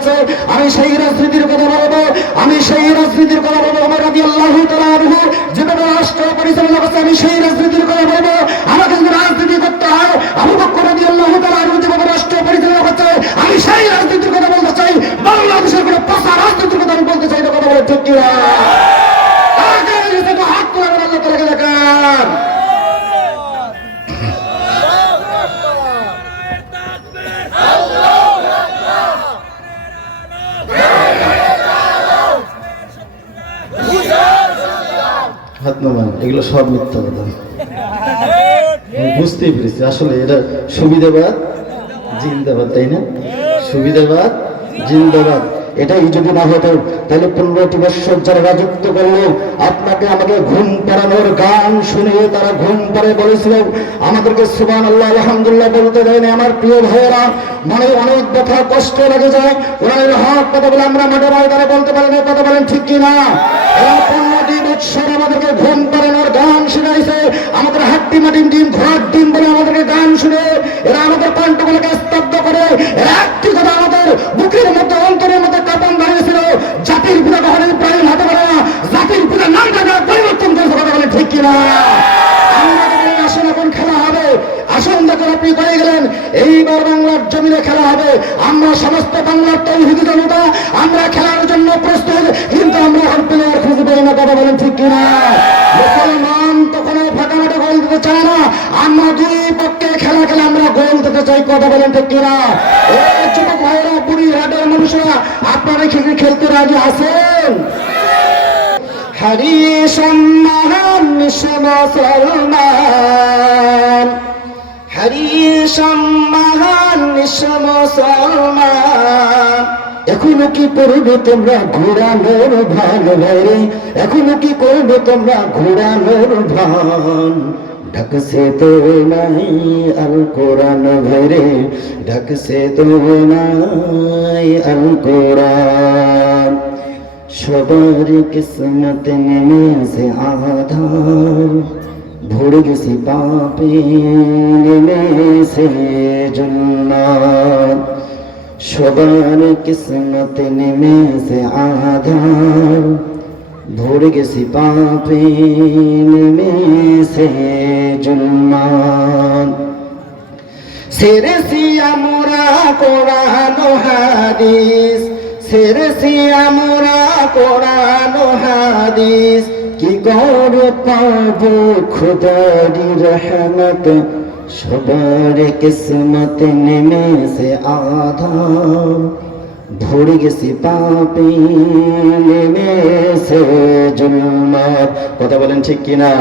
হচ্ছে। আমি সেই রাজনীতির কথা বলবো, আমি সেই রাজনীতির কথা বলবো। ওমর রাদিয়াল্লাহু তাআলা আনহু যেভাবে রাষ্ট্র পরিচালনা করছে, আমি সেই রাজনীতির কথা বলবো। আমাকে যদি রাজনীতি করতে হয়, আবু বকর রাদিয়াল্লাহু তাআলা আনহু যেভাবে রাষ্ট্র পরিচালনা করছে, আমি সেই রাজনীতির কথা বলতে চাই। বাংলাদেশের কোনো পচা রাজনীতির কথা আমি বলতে চাই না। কথা বলে ঠিক কিনা? হাত তোলা আল্লাহ তাআলাকে দেখান। হাত নামান, এগুলো সব মিথ্যা কথা। বুঝতেই পেরেছি আসলে এটা সুবিধাবাদ জিন্দাবাদ, তাই না? সুবিধাবাদ জিন্দাবাদ। এটাই যদি না হতো তাহলে 15টি বছর যারা রাজত্ব করলো, আপনাকে আমাকে ঘুম পাড়ানোর গান শুনিয়ে তারা ঘুম পাড়ে বলেছিল, আমাদেরকে সুবহানাল্লাহ আলহামদুলিল্লাহ বলতে দেয়নি। আমার প্রিয় ভাইয়েরা, মনে অনেক ব্যথা কষ্ট লেগে যায়। কোরআনের হক কথা বলে আমরা মাঠে ময়দানে বলতে পারি না। কথা বলেন ঠিক কিনা? 15টি বছর আমাদেরকে ঘুম পাড়ানোর গান শুনাইছে, আমাদের হাড্ডি মাটির ডিম ঘোড়ার ডিম বলে আমাদেরকে গান শুনে এরা আমাদের কণ্ঠগুলোকে স্তব্ধ করে। একটি কথা আমাদের বুকের মধ্যে অন্তরের মধ্যে কাঁপন দাঁড়িয়েছিল, জাতির পিতা কখনো ইব্রাহিম হতে পারে না, জাতির পিতা নামটা পরিবর্তন করেছে। কথা বলে ঠিক কিনা? আসুন এখন খেলা হবে। আসুন দেখুন, আপনি পেয়ে গেলেন এইবার বাংলার জমিনে খেলা হবে। আমরা সমস্ত বাংলার তৌহিদি জনতা আমরা খেলার জন্য প্রস্তুত, কিন্তু আমরা এখন প্লেয়ার খুঁজে পাই না। কথা বলেন ঠিক কিনা? মুসলমান তখনও ফাঁকা মাঠে গোল দিতে চায় না, আমরা দুই পক্ষে খেলা খেলে আমরা গোল দিতে চাই। কথা বলেন ঠিক কিনা? এই যুবক ভাইয়েরা, বুড়ি হাটের মানুষরা, আপনারা খেলতে রাজি আছেন? হারিস মহান মুসলমান, হারিস মহান মুসলমান, এখনো কি করবে তোমরা ঘোরানোর ভান ভাইরে? এখনো কি করবে তোমরা ঘোরানোর ভান? ঢাকছে তো নাই আল কোরআন ভাইরে, ঢাকছে তো নাই আল কোরআন। সবার কিসমত নেমেছে আধার, ভরে গেছি পাপে নেমেছে জুলমাত। সবার কিসমত নেমেছে আধার, ভরে গেছি পাপে নেমেছে জুলমাত। সেরেছি আমরা কোরআন হাদিস, সেরেছি আমরা কোরআন হাদিস, কি করে পাবো খোদারি রহমত? সবার কিসমত নেমেছে আধার, ভরে গেছি পাপে নেমেছে জুলমাত। কথা বলেন ঠিক কিনা?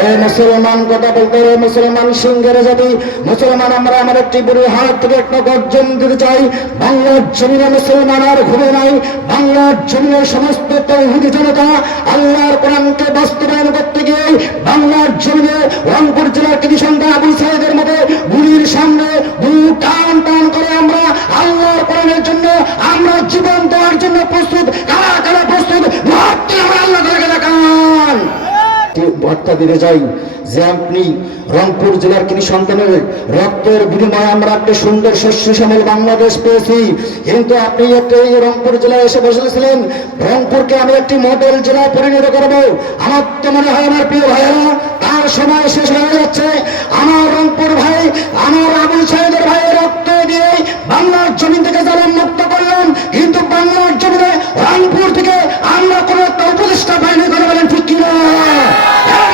এ মুসলমান, কথা বলতে হবে। মুসলমান সিংহের জাতি, মুসলমান আমরা আমার একটি বুড়ি হাত থেকে একটা গর্জন দিতে চাই। বাংলার জমিনে মুসলমান আর ঘুরে নাই। বাংলার জমিনে সমস্ত তৌহিদি জনতা আল্লাহর কোরআনকে বাস্তবায়ন করতে গিয়ে বাংলার জমিনে রংপুর জেলার কৃতি সন্তান আবু সাইদের মতো বুড়ির সামনে বুক টান টান করে আমরা আল্লাহর কোরআনের জন্য আমরা জীবন দেওয়ার জন্য প্রস্তুত। কারা কারা প্রস্তুত? আমরা আল্লাহ তাআলাকে দেখান। বার্তা দিতে চাই যে আপনি রংপুর জেলার কৃতি সন্তানের রক্তের বিনিময়ে আমরা একটা সুন্দর শস্য শ্যামল বাংলাদেশ পেয়েছি, কিন্তু আপনি একটা এই রংপুর জেলায় এসে বসেছিলেন। রংপুরকে আমি একটি মডেল জেলায় পরিণত করবো। আমার তো মনে হয় আমার প্রিয় ভাইয়েরা, তার সময় শেষ হয়ে যাচ্ছে। আমার রংপুর ভাই, আমার আবু সাইদের ভাইয়ের রক্ত দিয়ে বাংলার জমিন থেকে জালেম মুক্ত করলাম, কিন্তু বাংলার জমিনে রংপুর থেকে আমরা কোন একটা উপদেষ্টা পাইনি। করে বলেন ঠিক কিনা?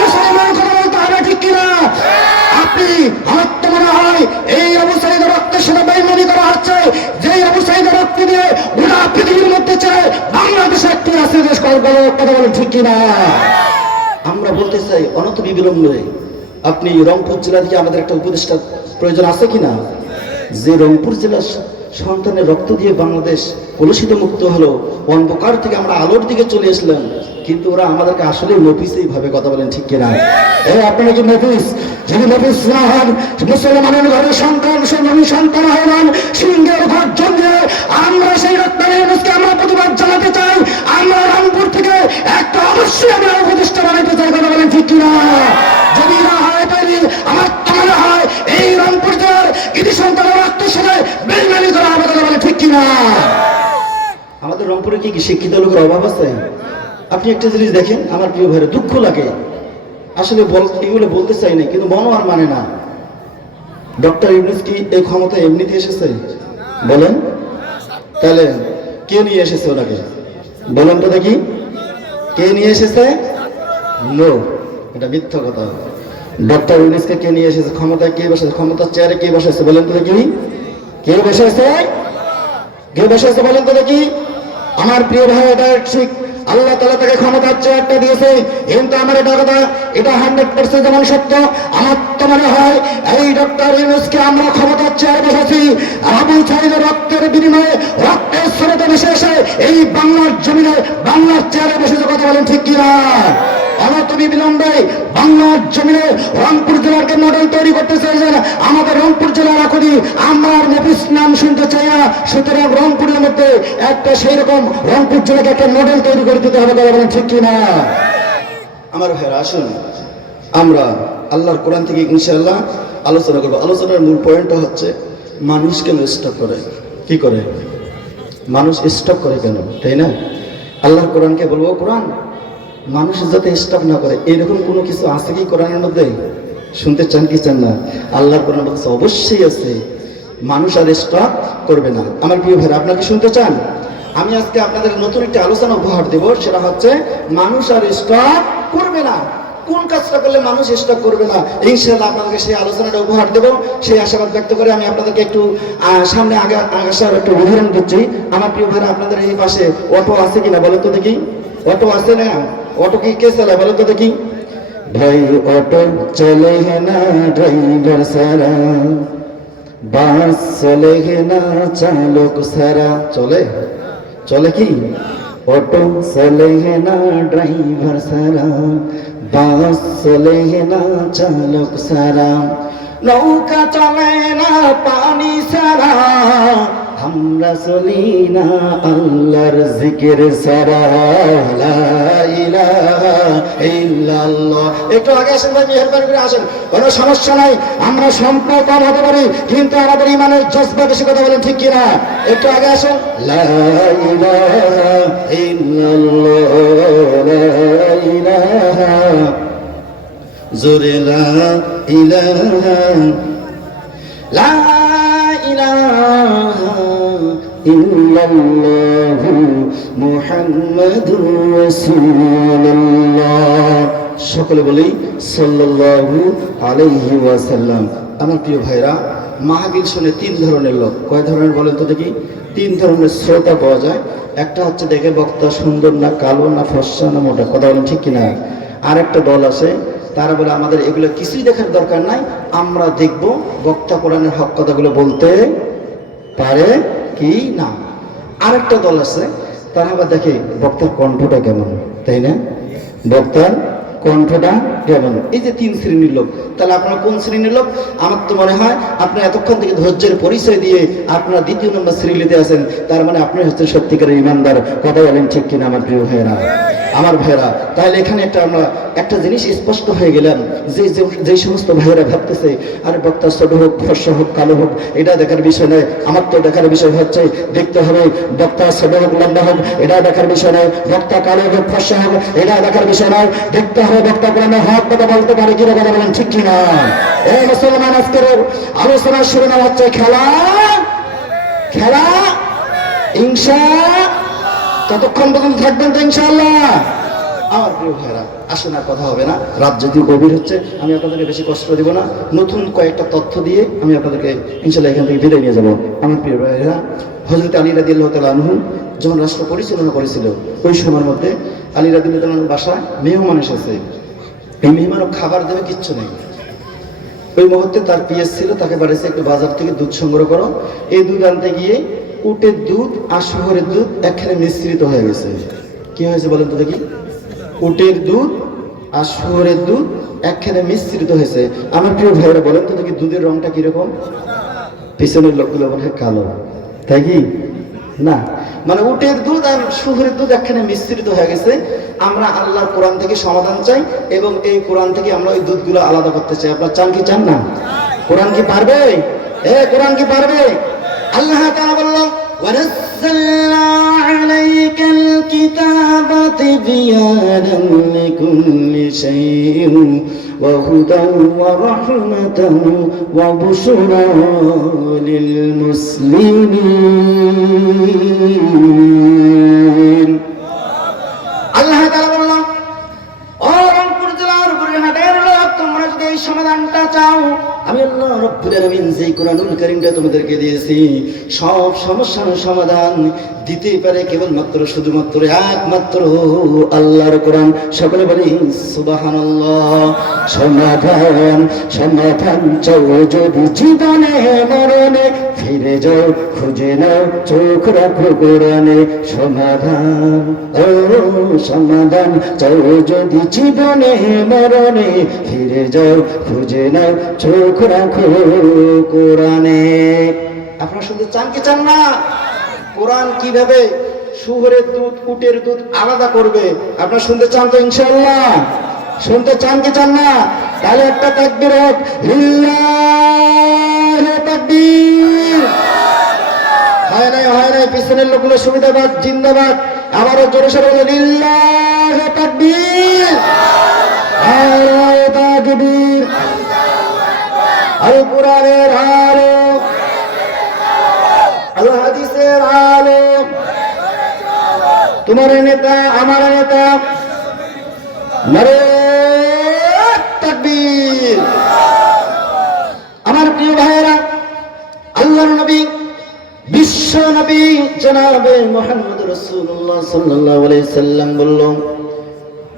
মুসলমান কথা বলতে হবে ঠিক কিনা? আপনি, আমার তো মনে হয় এই আবু সাইদের রক্তের সাথে বেইমানি করা হচ্ছে। যে আবু সাইদের রক্ত দিয়ে গোটা পৃথিবীর মধ্যে চায় বাংলাদেশে একটি আছে দেশ। কথা বলেন ঠিক কিনা? আমরা বলতে চাই অনতিবিলম্বে আপনি রংপুর জেলা থেকে আমাদের একটা উপদেষ্টার প্রয়োজন আছে কিনা? যে রংপুর জেলার সন্তানের রক্ত দিয়ে বাংলাদেশ কলুষিত মুক্ত হলো, অন্ধকার থেকে আমরা আলোর দিকে চলে আসলাম, কিন্তু ওরা আমাদেরকে আসলে নফিসই ভাবে। কথা বলেন ঠিক কিনা? আপনারা কি নফিস? যদি নফিস না হন, মুসলমানের ঘরে সন্তান সন্তান হন, সিংহের ঘর জন্মে আমরা সেই রক্তের আমরা প্রতিবাদ জানাতে চাই। আমরা রংপুর থেকে একটা অবশ্যই আমরা উপদেষ্টা বানাইতে চাই। কথা বলেন ঠিক কিনা? যদি না হয় তাহলে আমার তো মনে হয় এই রংপুর জেলার কৃতি সন্তানের রক্তের সাথে বেইমানি করা হবে। কথা বলেন ঠিক কিনা? আমাদের রংপুরে কি শিক্ষিত লোকের অভাব আছে? আপনি একটা জিনিস দেখেন আমার প্রিয় ভাইরা, দুঃখ লাগে আসলে, এগুলো বলতে চাই না কিন্তু মনও আর মানে না। ডক্টর ইউনূস কি এই ক্ষমতা এমনিতে এসেছে? বলেন তাহলে কে নিয়ে এসেছে ওনাকে? বলেন তো দেখি, কে নিয়ে এসেছে? নো, এটা মিথ্যা কথা। ডক্টর ইউনূসকে কে নিয়ে এসেছে? ক্ষমতায় কে বসেছে? ক্ষমতার চেয়ারে কে বসেছে? বলেন তো দেখি, কে বসেছে? কে বসেছে বলেন তো দেখি? আমার প্রিয় ভাই, এটা ঠিক আল্লাহ তাআলা তাকে ক্ষমতার চেয়ারটা দিয়েছে, কিন্তু আমার এটা কথা, এটা 100% যেমন সত্য, আমার তো মনে হয় এই ডক্টর ইউনূসকে আমরা ক্ষমতার চেয়ারে বসেছি আবু সাঈদের রক্তের বিনিময়ে, রক্তের স্রোতে ভেসে এসে এই বাংলার জমিনে বাংলার চেয়ারে বসেছে। কথা বলেন ঠিক কিনা? অনতবি বিলম্বে বাংলার জমিনে রংপুর জেলাকে মডেল তৈরি করতে চাইছেন আমাদের রংপুর জেলার এখনই আমরা আর নফিস নাম শুনতে চাই না। সুতরাং রংপুরের মধ্যে একটা সেই রকম রংপুর জেলাকে একটা মডেল তৈরি করে দিতে হবে। কথা বলেন ঠিক কিনা? আমার ভাইরা, আসুন আমরা আল্লাহর কোরআন থেকে ইনশাআল্লাহ আলোচনা করবো। আলোচনার মূল পয়েন্টটা হচ্ছে মানুষ কেন স্টক করে? কি করে মানুষ স্টক করে কেন, তাই না? আল্লাহর কোরআনকে বলবো, কোরআন মানুষ যাতে স্টপ না করে এরকম কোনো কিছু আছে কি কোরআনের মধ্যে? শুনতে চান কি চান না? আল্লাহর কোরআনের মধ্যে অবশ্যই আছে, মানুষ আর স্টপ করবে না। আমার প্রিয় ভাই, আপনাকে শুনতে চান? আমি আজকে আপনাদের নতুন একটা আলোচনা উপহার দেব, সেটা হচ্ছে মানুষ আর স্টপ করবে না। কোন কাজটা করলে মানুষ স্টপ করবে না? ইনশাআল্লাহ আপনাদেরকে সেই আলোচনাটা উপহার দেব, সেই আশাবাদ ব্যক্ত করে আমি আপনাদেরকে একটু সামনে আগার একটু উদাহরণ দিচ্ছি। আমার প্রিয় ভাই, আপনাদের এই পাশে অটো আছে কিনা বলেন তো দেখি? অটো আছে না? অটো কি কে চালায় বলেন তো দেখি? ভাই অটো চলে না ড্রাইভার সারা, বাস চলে না চালক সারা। চলে? চলে কি? অটো চলে না ড্রাইভার সারা, বাস চলে না চালক সারা, নৌকা চলে না পানি সারা, আমরা চলি না আল্লাহর জিকির ছাড়া। লা ইলাহা ইল্লাল্লাহ। একটু আগে আসেন ভাই, মেহেরবানি করে আসেন, কোনো সমস্যা নাই। আমরা সম্পদ কম হতে পারি কিন্তু আমাদের ইমানের জজবা বেশি। কথা বলেন ঠিক কিনা? একটু আগে আসেন। লা ইলাহা ইল্লাল্লাহ, লা ইলাহা, জোরে লা ইলাহা, লা ইলাহা ইল্লাল্লাহু মুহাম্মাদুর রাসূলুল্লাহ। সকলে বলি সাল্লাল্লাহু আলাইহি ওয়াসাল্লাম। আমার প্রিয় ভাইরা, মাহফিল শুনে তিন ধরনের লোক। কয় ধরনের বলেন তো দেখি? তিন ধরনের শ্রোতা পাওয়া যায়। একটা হচ্ছে দেখে বক্তা সুন্দর না কালো না ফর্সা না মোটা। কথা বলেন ঠিক কিনা? আর একটা দল আছে, তারা বলে আমাদের এগুলো কিছুই দেখার দরকার নাই, আমরা দেখব বক্তা কোরআনের হক কথাগুলো বলতে পারে কি না। আরেকটা দল আছে, তারা আবার দেখে বক্তার কণ্ঠটা কেমন, তাই না? বক্তার কণ্ঠটা কেমন। এই যে তিন শ্রেণীর লোক, তাহলে আপনারা কোন শ্রেণীর লোক? আমার তো মনে হয় আপনি এতক্ষণ থেকে ধৈর্যের পরিচয় দিয়ে আপনারা দ্বিতীয় নম্বর শ্রেণীতে আছেন, তার মানে আপনি হচ্ছেন সত্যিকারের ইমানদার। কথা বলেন ঠিক কিনা আমার প্রিয় ভাইয়েরা, আমার ভাইয়েরা? তাহলে এখানে আমরা একটা জিনিস স্পষ্ট হয়ে গেলাম, যে সমস্ত ভাইয়েরা ভাবতেছে আরে বক্তা ছোট হোক ফর্সা হোক কালো হোক এটা দেখার বিষয় নয়, আমার তো দেখার বিষয় হচ্ছে দেখতে হবে বক্তা ছোট হোক লম্বা হোক এটা দেখার বিষয় নয়, বক্তা কালো হোক ফর্সা হোক এটা দেখার বিষয় নয়, দেখতে হবে বক্তা কোরআনের হক কথা বলতে পারে কিনা। কথা বলেন ঠিক কিনা? এই মুসলমান, আজকের আলোচনার শিরোনাম হচ্ছে খেলা। খেলা ততক্ষণ পর্যন্ত থাকবেন তো ইনশাআল্লাহ? আমার প্রিয় ভাইরা, আসুন আর কথা হবে না, রাত যদিও গভীর হচ্ছে, আমি আপনাদেরকে বেশি কষ্ট দিব না। নতুন কয়েকটা তথ্য দিয়ে আমি আপনাদেরকে ইনশাআল্লাহ এখান থেকে বিদায় নিয়ে যাব। আমার প্রিয় ভাইরা, হযরত আলী রাদিয়াল্লাহু তাআলা আনহু যখন রাষ্ট্র পরিচালনা করেছিল, ওই সময়ের মধ্যে আলী রাদিয়াল্লাহু তাআলার বাসায় মেহমান এসেছে। এই মেহমানও খাবার দেবে কিচ্ছু নেই। ওই মুহূর্তে তার পিএস ছিল, তাকে বাড়িতে একটু বাজার থেকে দুধ সংগ্রহ করো। এই দুধ আনতে গিয়ে উটের দুধ আর শহরের দুধ একখানে মিশ্রিত হয়ে গেছে। কি হয়েছে বলেন তো দেখি? উটের দুধ আর শহরের দুধ একখানে মিশ্রিত হয়েছে। আমার প্রিয় ভাইরা, বলেন তো দেখি দুধের রংটা কিরকম? পিছনের লোকগুলো বলে কালো, তাই কি না? মানে উটের দুধ আর শহরের দুধ একখানে মিশ্রিত হয়ে গেছে। আমরা আল্লাহর কোরআন থেকে সমাধান চাই এবং এই কোরআন থেকে আমরা ওই দুধগুলো আলাদা করতে চাই। আপনারা চান কি চান না? কোরআন কি পারবে? কোরআন কি পারবে? আল্লাহ তাআলা বললেন, ওয়ানাজ্জালনা আলাইকা تبيانا لكل شيء وهدى ورحمة وبشرى للمسلمين আল্লাহ তাআলা বললেন ও রংপুর জেলার বুড়িহাটের লোক তোমরা যদি এই সমাধানটা চাও আমি আল্লাহ রাব্বুল আলামিন যেই কোরআনুল কারীমটা তোমাদেরকে দিয়েছি সব সমস্যার সমাধান দিতে পারে কেবলমাত্র শুধুমাত্র একমাত্র আল্লাহর কোরআন সকলে বলি সুবহানাল্লাহ সমাধান সমাধান চাও যদি জীবনে মরণে ফিরে যাও খুঁজে নাও চোখ রাখো কোরআনে সমাধান ও সমাধান চাও যদি জীবনে মরণে ফিরে যাও খুঁজে নাও চোখ রাখো কোরআনে আপনারা শুনতে চান কি চান না কোরআন কিভাবে শুয়োরের দুধ উটের দুধ আলাদা করবে আপনারা শুনতে চান তো ইনশাআল্লাহ শুনতে চান কি চান না তাহলে একটা তাকবীর হোক লিল্লাহি তাকবীর হয় নাই পিছনের লোকগুলো সুবিধাবাদ জিন্দাবাদ আবারও জোরে সোরে বলে লিল্লাহি তাকবীর আল্লাহু তাকবীর আল কোরআনের আলো আল হাদিসের আলো তোমার নেতা আমার নেতা নারে তাকবীর আমার প্রিয় ভাইয়েরা আল্লাহর নবী বিশ্ব নবী জনাবে মুহাম্মদ রাসূলুল্লাহ সাল্লাল্লাহু আলাইহি সাল্লাম বলল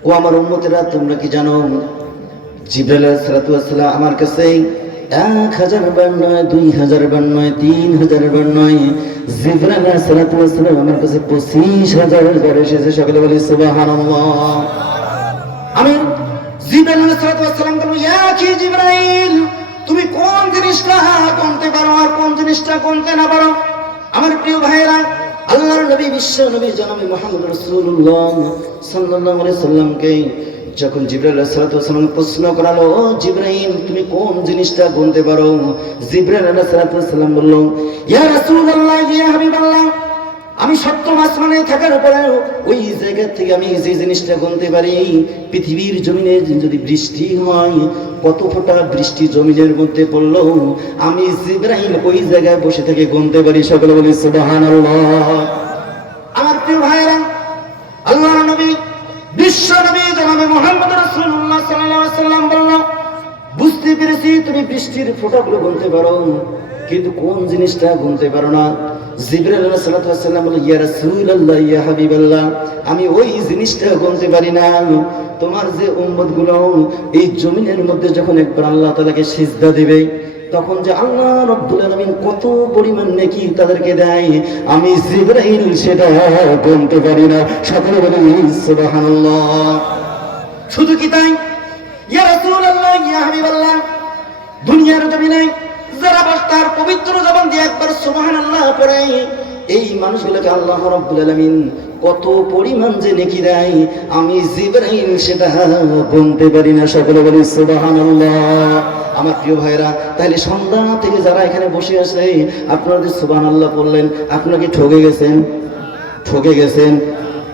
ও আমার উম্মতেরা তোমরা কি জানো জিবরাইল আলাইহিস সালাতু ওয়াস সালাম আমার কাছে 1000 বার নয় 2000 বার নয় 3000 বার নয় জিবরাইল আলাইহিস সালাতু ওয়াস সালাম আমার কাছে 25000 বার এসেছে সকলে বলি সুবহানাল্লাহ আমি জিবরাইল আলাইহিস সালাতু ওয়াস সালাম বলবো ইয়া কি জিবরাইল তুমি কোন জিনিসটা গুনতে পারো আর কোন জিনিসটা গুনতে না পারো আমার প্রিয় ভাইরা আল্লাহর নবী বিশ্ব নবী জনাবে মুহাম্মদ রাসূলুল্লাহ সাল্লাল্লাহু আলাইহি সাল্লামকে যখন জিবরাইল আলাইহিস সালাতু ওয়াস সালাম প্রশ্ন করালো ও জিবরাইল তুমি কোন জিনিসটা গুনতে পারো জিবরাইল আলাইহিস সালাতু ওয়াস সালাম বলল ইয়া রাসূলুল্লাহ ইয়া হাবিবাল্লাহ আমি সপ্তম আসমানে থাকার পরে ওই জায়গা থেকে আমি যে জিনিসটা গুনতে পারি পৃথিবীর জমিনে যদি বৃষ্টি হয় কত ফোঁটা বৃষ্টি জমিনের মধ্যে পড়লো আমি জিবরাইল ওই জায়গায় বসে থেকে গুনতে পারি সকলে বলি সুবহানাল্লাহ আমার প্রিয় ভাইরা আল্লাহর নবী বিশ্ব নবী জনাবে মুহাম্মদ রাসূলুল্লাহ সাল্লাল্লাহু আলাইহি ওয়াসাল্লাম বলল বুঝতে পেরেছি তুমি বৃষ্টির ফোঁটাগুলো গুনতে পারো কিন্তু কোন জিনিসটা গুনতে পারো না জিবরাইল আলাইহিস সালাতু ওয়াস সালাম বলল ইয়া রাসূলুল্লাহ ইয়া হাবিবাল্লাহ আমি ওই জিনিসটা গুনতে পারি না তোমার যে উম্মতগুলো এই জমিনের মধ্যে যখন একবার আল্লাহ তাআলাকে সিজদা দিবে তখন যে আল্লাহ রাব্বুল আলামিন কত পরিমাণ নেকি তাদেরকে দেয় আমি জিবরাইল সেটা গুনতে পারি না সকলে বলেন সুবহানাল্লাহ শুধু কি তাই ইয়া রাসূলুল্লাহ ইয়া হাবিবাল্লাহ দুনিয়ার জমিনে যারা তার পবিত্র জবান দিয়ে একবার সুবহানাল্লাহ পড়ে এই মানুষগুলোকে আল্লাহ রাব্বুল আলামিন কত পরিমাণ যে নেকি দেয় আমি জিবরাইল সেটা গুনতে পারি না সকলে বলি সুবহানাল্লাহ আমার প্রিয় ভাইরা তাহলে সন্ধ্যা থেকে যারা এখানে বসে আছে আপনারা যে সুবহানাল্লাহ বললেন আপনারা কি ঠকে গেছেন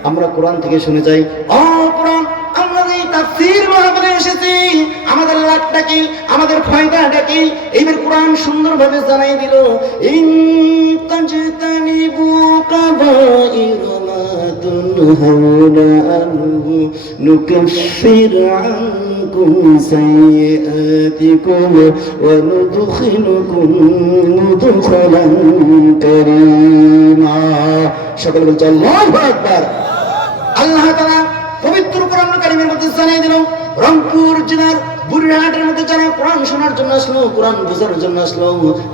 আমরা কোরআন থেকে শুনে যাই ও কোরআন আমরা যে তাফসীর মাহফিলে এসেছি আমাদের লাভটা কি আমাদের ফায়দাটা কি এইবার কোরআন সুন্দরভাবে জানাই দিল ইন তাজতানিবু কাবাইর মা তুনহাউনা আনহু নুকাফির আনকুম সাইয়্যাতিকুম ওয়া নুদখিলুকুম মুদখালান কারীমা সকলে বলুন আল্লাহু আকবার আল্লাহ তাআলা পবিত্র কোরআন কারীমের মধ্যে জানিয়ে দিল রংপুর জেলার বুড়িহাটের মধ্যে যারা কোরআন শোনার জন্য আসলো কোরআন বোঝার জন্য আসলো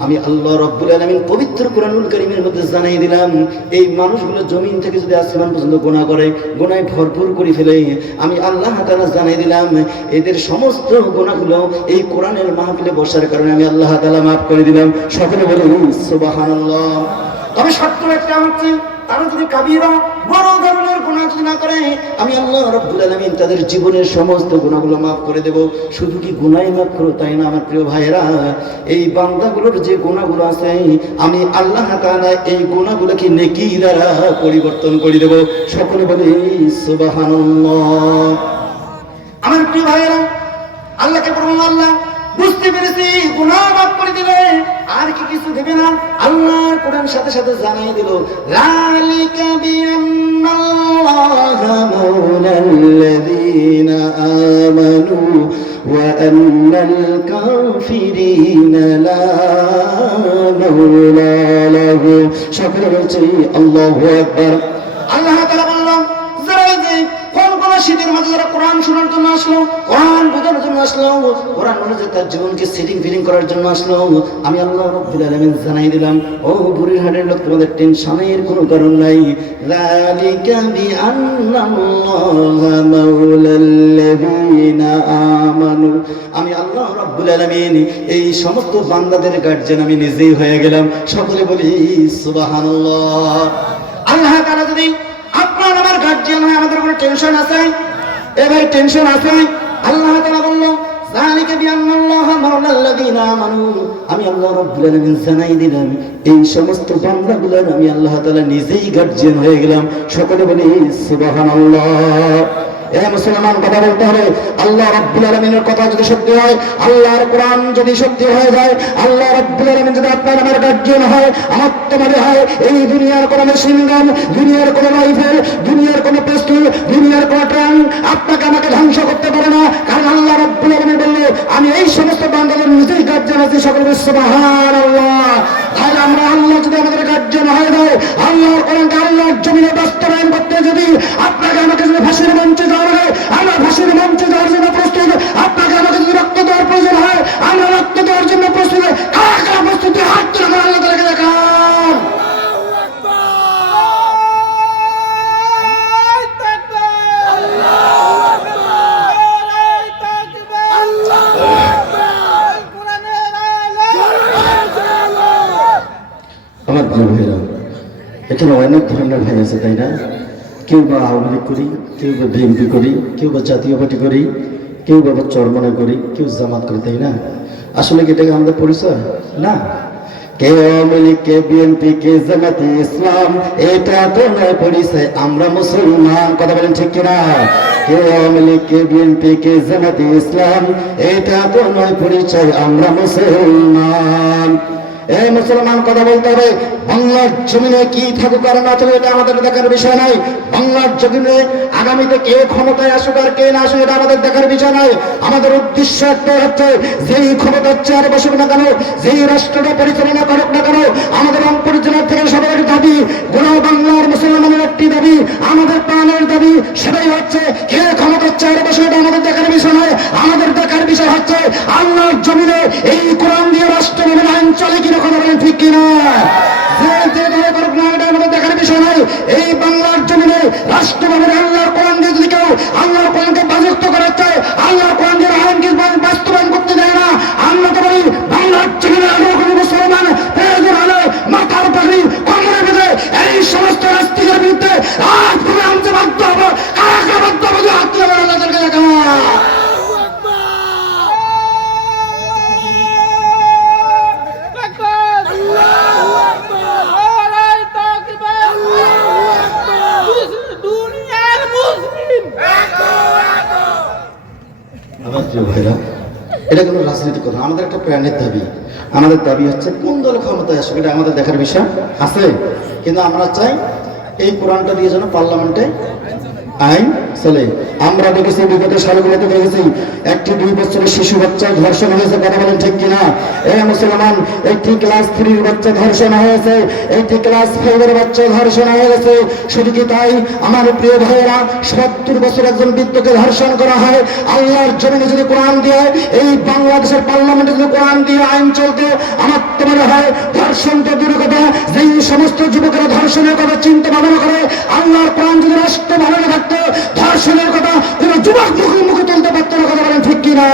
আমি আল্লাহ রাব্বুল আলামিন পবিত্র কোরআনুল কারীমের মধ্যে জানিয়ে দিলাম এই মানুষগুলো জমিন থেকে যদি আসমান পর্যন্ত গুনাহ করে গুনাহে ভরপুর করে ফেলে আমি আল্লাহ তাআলা জানিয়ে দিলাম এদের সমস্ত গুনাহগুলো এই কোরআনের মাহফিলে বসার কারণে আমি আল্লাহ তাআলা maaf করে দিলাম সকলে বলুন সুবহানাল্লাহ তবে শর্ত একটা হচ্ছে তারা যদি কাবিরা বড় ধরনের গুনাহ যদি না করে, আমি আল্লাহ রাব্বুল আলামিন তাদের জীবনের সমস্ত গুনাহগুলো মাফ করে দেব। শুধু কি গুনাহই মাফ করো তাই না আমার প্রিয় ভাইরা, এই বান্দাগুলোর যে গুনাহগুলো আছে আমি আল্লাহ তাআলা এই গুনাহগুলোকে নেকি দ্বারা পরিবর্তন করে দেব। সকলে বলি সুবহানাল্লাহ। আমার প্রিয় ভাইরা, আল্লাহকে বলুন আল্লাহ বুঝতে পেরেছি গুনাহ মাফ করে দিলে আর কি কিছু দেবে না। আল্লাহর কোরআন সাথে সাথে জানাই দিল যালিকা বিআন্নাল্লাহা মাওলাল্লাযীনা আমানু ওয়া আন্নাল কাফিরিনা লা মাওলা লাহুম। সকলে বলছি আল্লাহু আকবার। আল্লাহ তাআলা বললেন যারা শীতের মাঝে যারা কোরআন শোনার জন্য আসলো, কোরআন বোঝানোর জন্য আসলো, কোরআন অনুযায়ী তার জীবনকে সেটিং ফিটিং করার জন্য আসলো, আমি আল্লাহ রাব্বুল আলামিন জানাই দিলাম ও বুড়িরহাটের লোক তোমাদের টেনশনের কোনো কারণ নাই। যালিকা বিআন্নাল্লাহা মাওলাল্লাযীনা আমানু, আমি আল্লাহ রাব্বুল আলামিন এই সমস্ত বান্দাদের গার্জিয়ান আমি নিজেই হয়ে গেলাম। সকলে বলি সুবহানাল্লাহ। আল্লাহ তাআলা যদি আপনার আমার গার্জিয়ান হয় আমাদের কোনো টেনশন আছে? এবার টেনশন আছে? আল্লাহ তাআলা বলল যালিকা বিআন্নাল্লাহা মাওলাল্লাযীনা আমানু, আমি আল্লাহ রাব্বুল আলামিন জানাই দিলাম এই সমস্ত বান্দাগুলোর আমি আল্লাহ তাআলা নিজেই গার্জিয়ান হয়ে গেলাম। সকলে বলি সুবহানাল্লাহ। এ মুসলমান, কথা বলতে হবে আল্লাহ রাব্বুল আলামিনের কথা যদি সত্যি হয়, আল্লাহর কোরআন যদি সত্যি হয়ে যায়, আল্লাহ রাব্বুল আলামিন যদি আপনার আমার গার্জিয়ান হয়, আমার তোমাদের হয়, এই দুনিয়ার কোনো মেশিনগান, দুনিয়ার কোনো রাইফেল, দুনিয়ার কোনো পিস্তল, দুনিয়ার কোনো ট্যাঙ্ক আপনাকে আমাকে ধ্বংস করতে পারে না। কারণ আল্লাহ রাব্বুল আলামিন বললো আমি এই সমস্ত বান্দাদের নিজেই গার্জিয়ান আছি। সকলে সুবহানাল্লাহ। তাই আমরা আল্লাহ যদি আমাদের গার্জিয়ান হয়ে যায়, আল্লাহর কোরআনকে আল্লাহর জমিনে বাস্তবায়ন করতে যদি আপনাকে আমাকে যদি ফাঁসির মঞ্চে যাওয়া হয়, আমরা ফাঁসির মঞ্চে যাওয়ার জন্য প্রস্তুত। আপনাকে আমাকে যদি রক্ত দেওয়ার প্রয়োজন হয়, আমরা রক্ত দেওয়ার জন্য প্রস্তুত। কারা কারা প্রস্তুত? হাত তুলে আমার আল্লাহ তাআলাকে দেখান। আমার প্রিয় ভাইরা, এখানে অনেক ধরনের ভাই আছে তাই না? কেউ বা আওয়ামী লীগ করি, কেউ বা বিএনপি করি, কেউ বা জাতীয় পার্টি করি, কেউ বা চরমনা করি, কেউ জামাত করি, তাই না? আসলে কি এটাকে আমাদের পরিচয় না? কে আওয়ামী লীগ, কে বিএনপি, কে জামাতে ইসলাম, এটা তো নয় পরিচয়। আমরা মুসলমান, কথা বলেন ঠিক কিনা? কে আওয়ামী লীগ, কে বিএনপি, কে জামাতে ইসলাম, এটা তো নয় পরিচয়। আমরা মুসলমান। এই মুসলমান, কথা বলতে হবে বাংলার জমিনে কি থাকুক আর না থাকুক এটা আমাদের দেখার বিষয় নাই। বাংলার জমিনে আগামীতে কে ক্ষমতায় আসুক আর কে না আসুক এটা আমাদের দেখার বিষয় নাই। আমাদের উদ্দেশ্য একটাই হচ্ছে, যেই ক্ষমতার চেয়ারে বসুক না কেন, যেই রাষ্ট্রটা পরিচালনা করুক না কেন, আমাদের রংপুর জেলার থেকে সবার দাবি, গোটা বাংলার মুসলমানের একটি দাবি, আমাদের প্রাণের দাবি, সেটাই হচ্ছে কে ক্ষমতার চেয়ারে বসে এটা আমাদের দেখার বিষয় নয়। আমাদের দেখার বিষয় হচ্ছে আল্লাহর জমিনে এই কোরআন দিয়ে রাষ্ট্র আইন চলে কিনা, কথা বলেন ঠিক কিনা? দেখার বিষয় নয়। এই বাংলার জমিনে রাষ্ট্রভাবে আল্লাহর কোরআন দিয়ে যদি কেউ আল্লাহর কোরআনকে বাজেয়াপ্ত করার চায়, আল্লাহর কোরআন দিয়ে আইনকে বাস্তবায়ন করতে দেয় না, আমরা তো বলি বাংলার জমিনে আল্লাহ কোনো মুসলমান প্রয়োজন হলে মাথার পাগড়ি কোমরে বেঁধে এই সমস্ত রাষ্ট্রের বিরুদ্ধে আজ করে আনতে বাধ্য হবো। কারা কারা বাধ্য হবে? হাত তুলে আল্লাহ তাআলাকে দেখা। আমার প্রিয় ভাইরা, এটা কোনো রাজনৈতিক কথা, আমাদের একটা প্রাণের দাবি। আমাদের দাবি হচ্ছে কোন দল ক্ষমতায় আসবে এটা আমাদের দেখার বিষয় আছে, কিন্তু আমরা চাই এই কোরআনটা দিয়ে যেন পার্লামেন্টে আইন চলে। আমরা দেখেছি বিগত সালগুলোতে দেখেছি একটি 2 বছরের শিশু বাচ্চা ধর্ষণ হয়েছে, কথা বলেন ঠিক কিনা? এই মুসলমান, একটি ক্লাস 3 বাচ্চা ধর্ষণ হয়েছে, একটি ক্লাস 5 এর বাচ্চা ধর্ষণ হয়ে গেছে। শুধু কি তাই, আমার প্রিয় ভাইয়েরা, 70 বছর একজন বৃদ্ধকে ধর্ষণ করা হয়। আল্লাহর জমিনে যদি কোরআন দিয়ে এই বাংলাদেশের পার্লামেন্টে যদি কোরআন দিয়ে আইন চলতো, আমার তো মনে হয় ধর্ষণ তো দূরের কথা, যেই সমস্ত যুবকেরা ধর্ষণের কথা চিন্তা ভাবনা করে, আল্লাহর কোরআন যদি রাষ্ট্র ভাবনা থাকতো, ধর্ষণের কথা কোন যুবক মুখে মুখে তুলতে পারতো না, কথা বলেন ঠিক কিনা?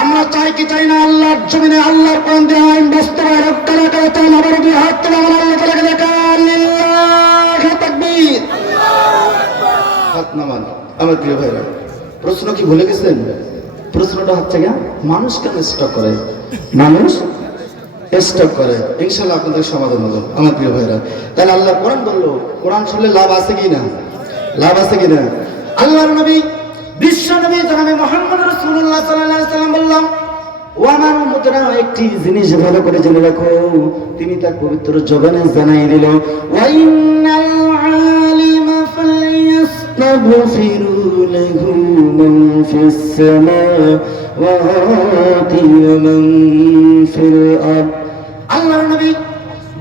আমরা চাই কি চাই না আল্লাহর জমিনে আল্লাহর কোরআন দিয়ে আইন বাস্তবায়ন? কারা কারা চান? আবার দুই হাত তুলে আমার আল্লাহ তাআলাকে দেখান। থামান। আমার প্রিয় ভাইরা, প্রশ্ন কি ভুলে গেছেন? প্রশ্নটা হচ্ছে গিয়া মানুষ কেন স্টক করে? মানুষ স্টক করে। ইনশাআল্লাহ আপনাদের সমাধান হলো আমার প্রিয় ভাইরা। তাহলে আল্লাহ কোরআন বললো, কোরআন শুনলে লাভ আছে কি না? লাভ আছে কি না? আল্লাহর নবী, বিশ্ব নবী জনাবে মুহাম্মদ রাসূলুল্লাহ সাল্লাল্লাহু আলাইহি ওয়াসাল্লাম বললাম, ও আমার উম্মতরা, একটি জিনিস ভালো করে জেনে রাখো। তিনি তার পবিত্র জবানে জানাই দিল, ওয়া ইন্নাল আলিমা ফালইয়াস্তাগফিরু লাহু মান ফিস সামাওয়াতি ওয়া মান ফিল আরদ। আল্লাহর নবী,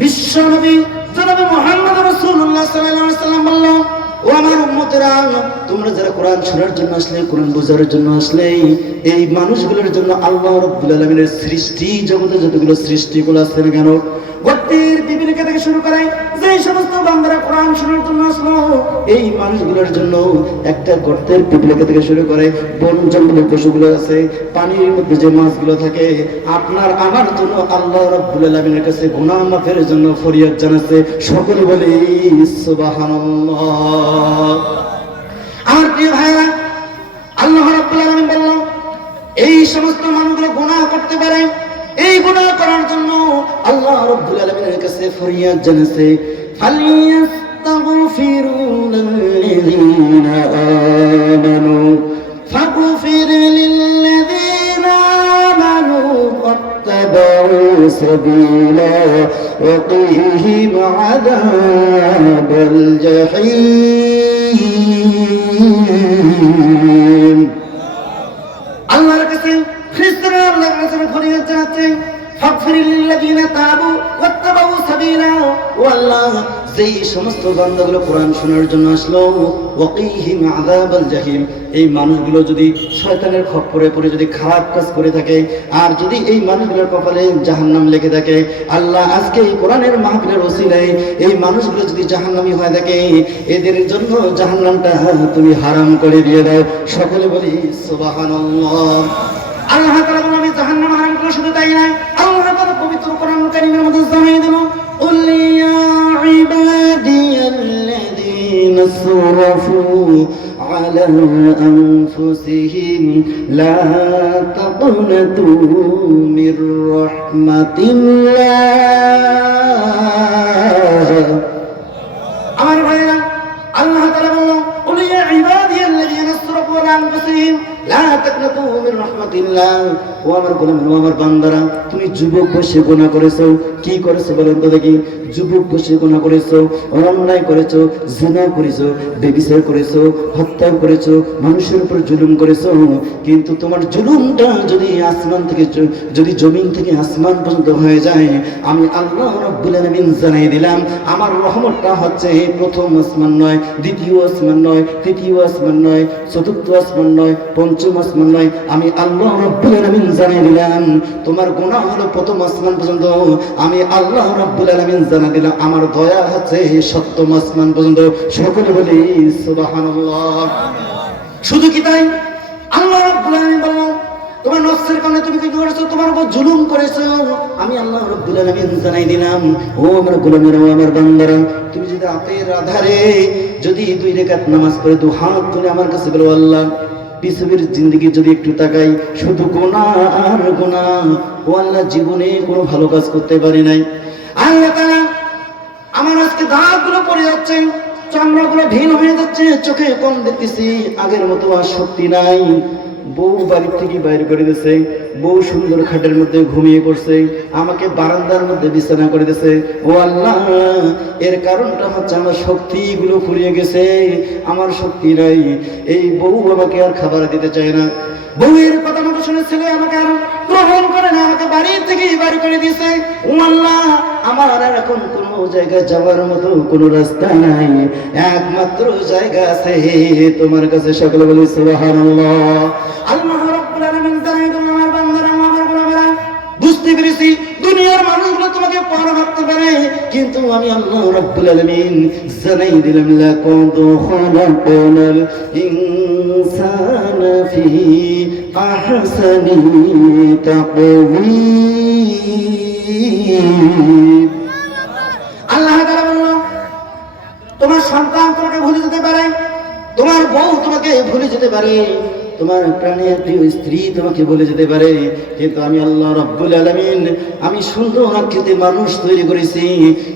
বিশ্ব নবী জনাবে মুহাম্মদ রাসূলুল্লাহ সাল্লাল্লাহু আলাইহি ওয়াসাল্লাম বললেন, ও আমার উম্মতেরা, তোমরা যারা কোরআন শোনার জন্য আসলে, কোরআন বোঝার জন্য আসলে, এই মানুষগুলোর জন্য আল্লাহ রাব্বুল আলামিনের সৃষ্টি জগতে যতগুলো সৃষ্টিগুলো আছে না কেন, গর্তের পিপিলিকা থেকে শুরু করে যে সমস্ত বান্দারা কোরআন শোনার জন্য আসলো, এই মানুষগুলোর জন্য একটা গর্তের পিপিলিকা থেকে শুরু করে বন জঙ্গলের পশুগুলো আছে, পানির মধ্যে যে মাছগুলো থাকে, আপনার আমার জন্য আল্লাহ রাব্বুল আলামিনের কাছে গুনাহ মাফের জন্য ফরিয়াদ জানাচ্ছে। সকলে বলি সুবহানাল্লাহ। আমার প্রিয় ভাইরা, আল্লাহ রাব্বুল আলামিন বললেন, এই সমস্ত মানুষগুলো গুনাহ করতে পারে, এই গুনাহ করার জন্য আল্লাহ রাব্বুল আলামিনের কাছে ফরিয়াদ জানাচ্ছে, ফালিয়াস্তাগফিরু লিল্লাযীনা আমানু ফাগফির লিল্লাযীনা আমানু ওয়াত্তাবাউ সাবিলা ওয়া কিহিম আযাবাল জাহিম। আল্লাহর কাছে খ্রিস্টানরা আল্লাহর কাছে ফরিয়াদ জানাচ্ছে, ফাগফির লিল্লাযীনা তাবু ওয়াত্তাবাউ সাবিলা। ও আল্লাহ, যেই সমস্ত বান্দাগুলো কোরআন শোনার জন্য আসলো, ওয়াকিহিম আযাবাল জাহিম, এই মানুষগুলো যদি শয়তানের খপ্পরে পড়ে যদি খারাপ কাজ করে থাকে, আর যদি এই মানুষগুলোর কপালে জাহান্নাম লেগে থাকে, আল্লাহ আজকে এই কোরআনের মাহফিলের ওসিলায় এই মানুষগুলো যদি জাহান্নামী হয়ে থাকে, এদের জন্য জাহান্নামটা তুমি হারাম করে দিয়ে দাও। সকলে বলি সুবহানাল্লাহ। আল্লাহ তাআলা বলেন, আমি জাহান্নাম হারাম করে শুধু তাই নয়, আল্লাহ তাআলা পবিত্র কোরআন কারীমের মধ্যে জানিয়ে দেন, কুল ইয়া ইবাদিয়াল্লাযীনা আসরাফু আলা আনফুসিহিম লা তাকনাতু মির রাহমাতিল্লাহ। আমার ভাইরা, আল্লাহ তাআলা বললেন, কুল ইয়া ইবাদিয়াল্লাযীনা আসরাফু আলা আনফুসিহিম লা তাকনাতু মির রাহমাতিল্লাহ। ও আমার গোলাম, ও আমার বান্দারা, তুমি যুবক বসে গুনাহ করেছো। কি করেছো বলেন তো দেখি? যুবক বসে গুনাহ করেছো, অন্যায় করেছো, জিনা করেছো, ব্যভিচার করেছো, হত্যা করেছো, মানুষের উপর জুলুম করেছো। কিন্তু তোমার জুলুমটা যদি আসমান থেকে, যদি জমিন থেকে আসমান পর্যন্ত হয়ে যায়, আমি আল্লাহ রাব্বুল আলামিন জানাই দিলাম, আমার রহমতটা হচ্ছে প্রথম আসমান নয়, দ্বিতীয় আসমান নয়, তৃতীয় আসমান নয়, চতুর্থ আসমান নয়, পঞ্চম আসমান নয়, আমি আল্লাহ রাব্বুল আলামিন জানাই দিলাম, তোমার গুনাহ হলো প্রথম আসমান পর্যন্ত, আমি আল্লাহ রাব্বুল আলামিন জানাই দিলাম আমার দয়া হচ্ছে সপ্তম আসমান পর্যন্ত। সকলে বলি সুবহানাল্লাহ। শুধু কি তাই? আল্লাহ রাব্বুল আলামিন বললেন, তোমার নফসের কারণে তুমি কি করেছো? তোমার উপর জুলুম করেছো, আমি আল্লাহ রাব্বুল আলামিন জানাই দিলাম, ও আমার গোলামেরা, ও আমার বান্দারা, তুমি যদি রাতের আধারে যদি 2 রাকাত নামাজ পড়ে 2 হাত তুলে আমার কাছে বলো, আল্লাহ পৃথিবীর জিন্দেগি যদি একটু তাকাই, শুধু গুনাহ আর গুনাহ, ও আল্লাহ জীবনে কোনো ভালো কাজ করতে পারি নাই। আল্লাহ তাআলা, আমার আজকে দাঁতগুলো পড়ে যাচ্ছে, চামড়াগুলো ঢিল হয়ে যাচ্ছে, চোখে কম দেখতেছি, আগের মতো আর শক্তি নাই। বউ বাড়ি থেকে বাইরে করে দিয়েছে, বউ সুন্দর খাটের মধ্যে ঘুমিয়ে পড়ছে, আমাকে বারান্দার মধ্যে বিছানা করে দিয়েছে। ও আল্লাহ, এর কারণটা হচ্ছে আমার শক্তিগুলো ফুরিয়ে গেছে, আমার শক্তি নাই। এই বউ আমাকে আর খাবার দিতে চায় না, বউয়ের কথা মতো শুনে ছেলে আমাকে আর গ্রহণ করে না, আমাকে বাড়ি থেকে বাড়ি করে দিয়েছে। ও আল্লাহ, আমার আর এখন কোনো জায়গায় যাওয়ার মতো কোনো রাস্তা নাই, একমাত্র জায়গা আছে তোমার কাছে। সকলে বলি সুবহানাল্লাহ। আল্লাহ রাব্বুল আলামিন জানাই দিলেন, আমার বান্দারা, আমার গোলামেরা, বুঝতে পেরেছি দুনিয়ার মানুষগুলো তোমাকে পর ভাবতে পারে, কিন্তু আমি আল্লাহ রাব্বুল আলামিন জানাই দিলাম, লাকাদ খালাকনাল ইনসানা ফি আহসানি তাকওয়িম। আল্লাহ তাআলা বলল, তোমার সন্তান তোমাকে ভুলে যেতে পারে, তোমার বউ তোমাকে ভুলে যেতে পারে, তোমার প্রাণের প্রিয় স্ত্রী তোমাকে বলে যেতে পারে, কিন্তু আমি আল্লাহ রাব্বুল আলামিন আমি সুন্দর আকৃতির মানুষ তৈরি করেছি,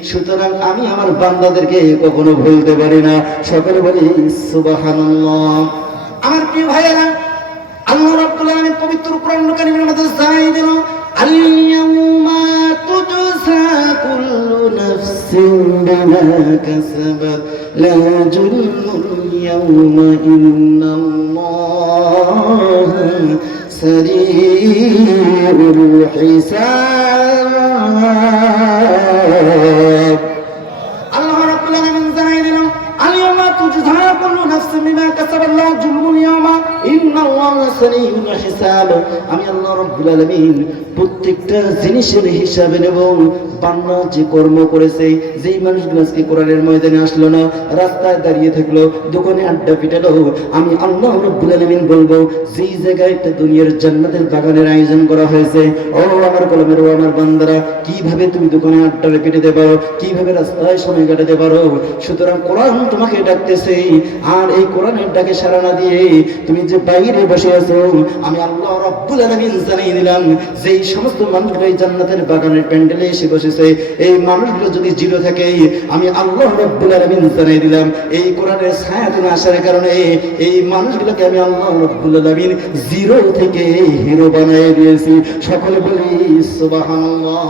সুতরাং আমি আমার বান্দাদেরকে কখনো ভুলতে পারি না। সকলে বলি সুবহানাল্লাহ। আমার প্রিয় ভাইয়েরা, আল্লাহ রাব্বুল আলামিন পবিত্র কোরআন কারীমের মধ্যে জানিয়ে দিল, আল-ইয়াউমা তুজসা কুল্লু নাফসিন বিমা কাসাবাত লা যুলমুল ইয়াউমা ইন্নাল্লাহা সারিউল হিসাব। আল্লাহ রাব্বুল আলামিন জানিয়ে দিল, আল-ইয়াউমা তুজসা কুল্লু নাফসিন বিমা কাসাবাত লা যুলমুল ইয়াউমা ইন্নাল্লাহা সারিউল হিসাব। আমি আল্লাহ রাব্বুল আলামিন প্রত্যেকটা জিনিসের হিসাবে নেব। বান্দা যে কর্ম করেছে, যেই মানুষগুলো আজকে কোরআনের ময়দানে আসলো না, রাস্তায় দাঁড়িয়ে থাকলো, দোকানে আড্ডা পিটালো, আমি আল্লাহ রাব্বুল আলামিন বলবো, যেই জায়গায় একটা দুনিয়ার জান্নাতের বাগানের আয়োজন করা হয়েছে, ও আমার কলমের ও আমার বান্দারা, কিভাবে তুমি দোকানে আড্ডা পিটাতে পারো, কিভাবে রাস্তায় সময় কাটাতে পারো। সুতরাং কোরআন তোমাকে ডাকতেছে, আর এই কোরআনের ডাকে সাড়া না দিয়ে তুমি যে বাইরে বসে আছো, আমি আল্লাহ রাব্বুল আলামিন জানিয়ে দিলাম, যেই সমস্ত মানুষগুলো এই জান্নাতের বাগানের প্যান্ডেলে এসে বসেছে, এই মানুষগুলো যদি জিরো থাকে, আমি আল্লাহ রাব্বুল আলামিন জানিয়ে দিলাম, এই কোরআনের ছায়াতলে আসার কারণে এই মানুষগুলোকে আমি আল্লাহ রাব্বুল আলামিন জিরো থেকে হিরো বানিয়ে দিয়েছি। সকলে বলি সুবহানাল্লাহ।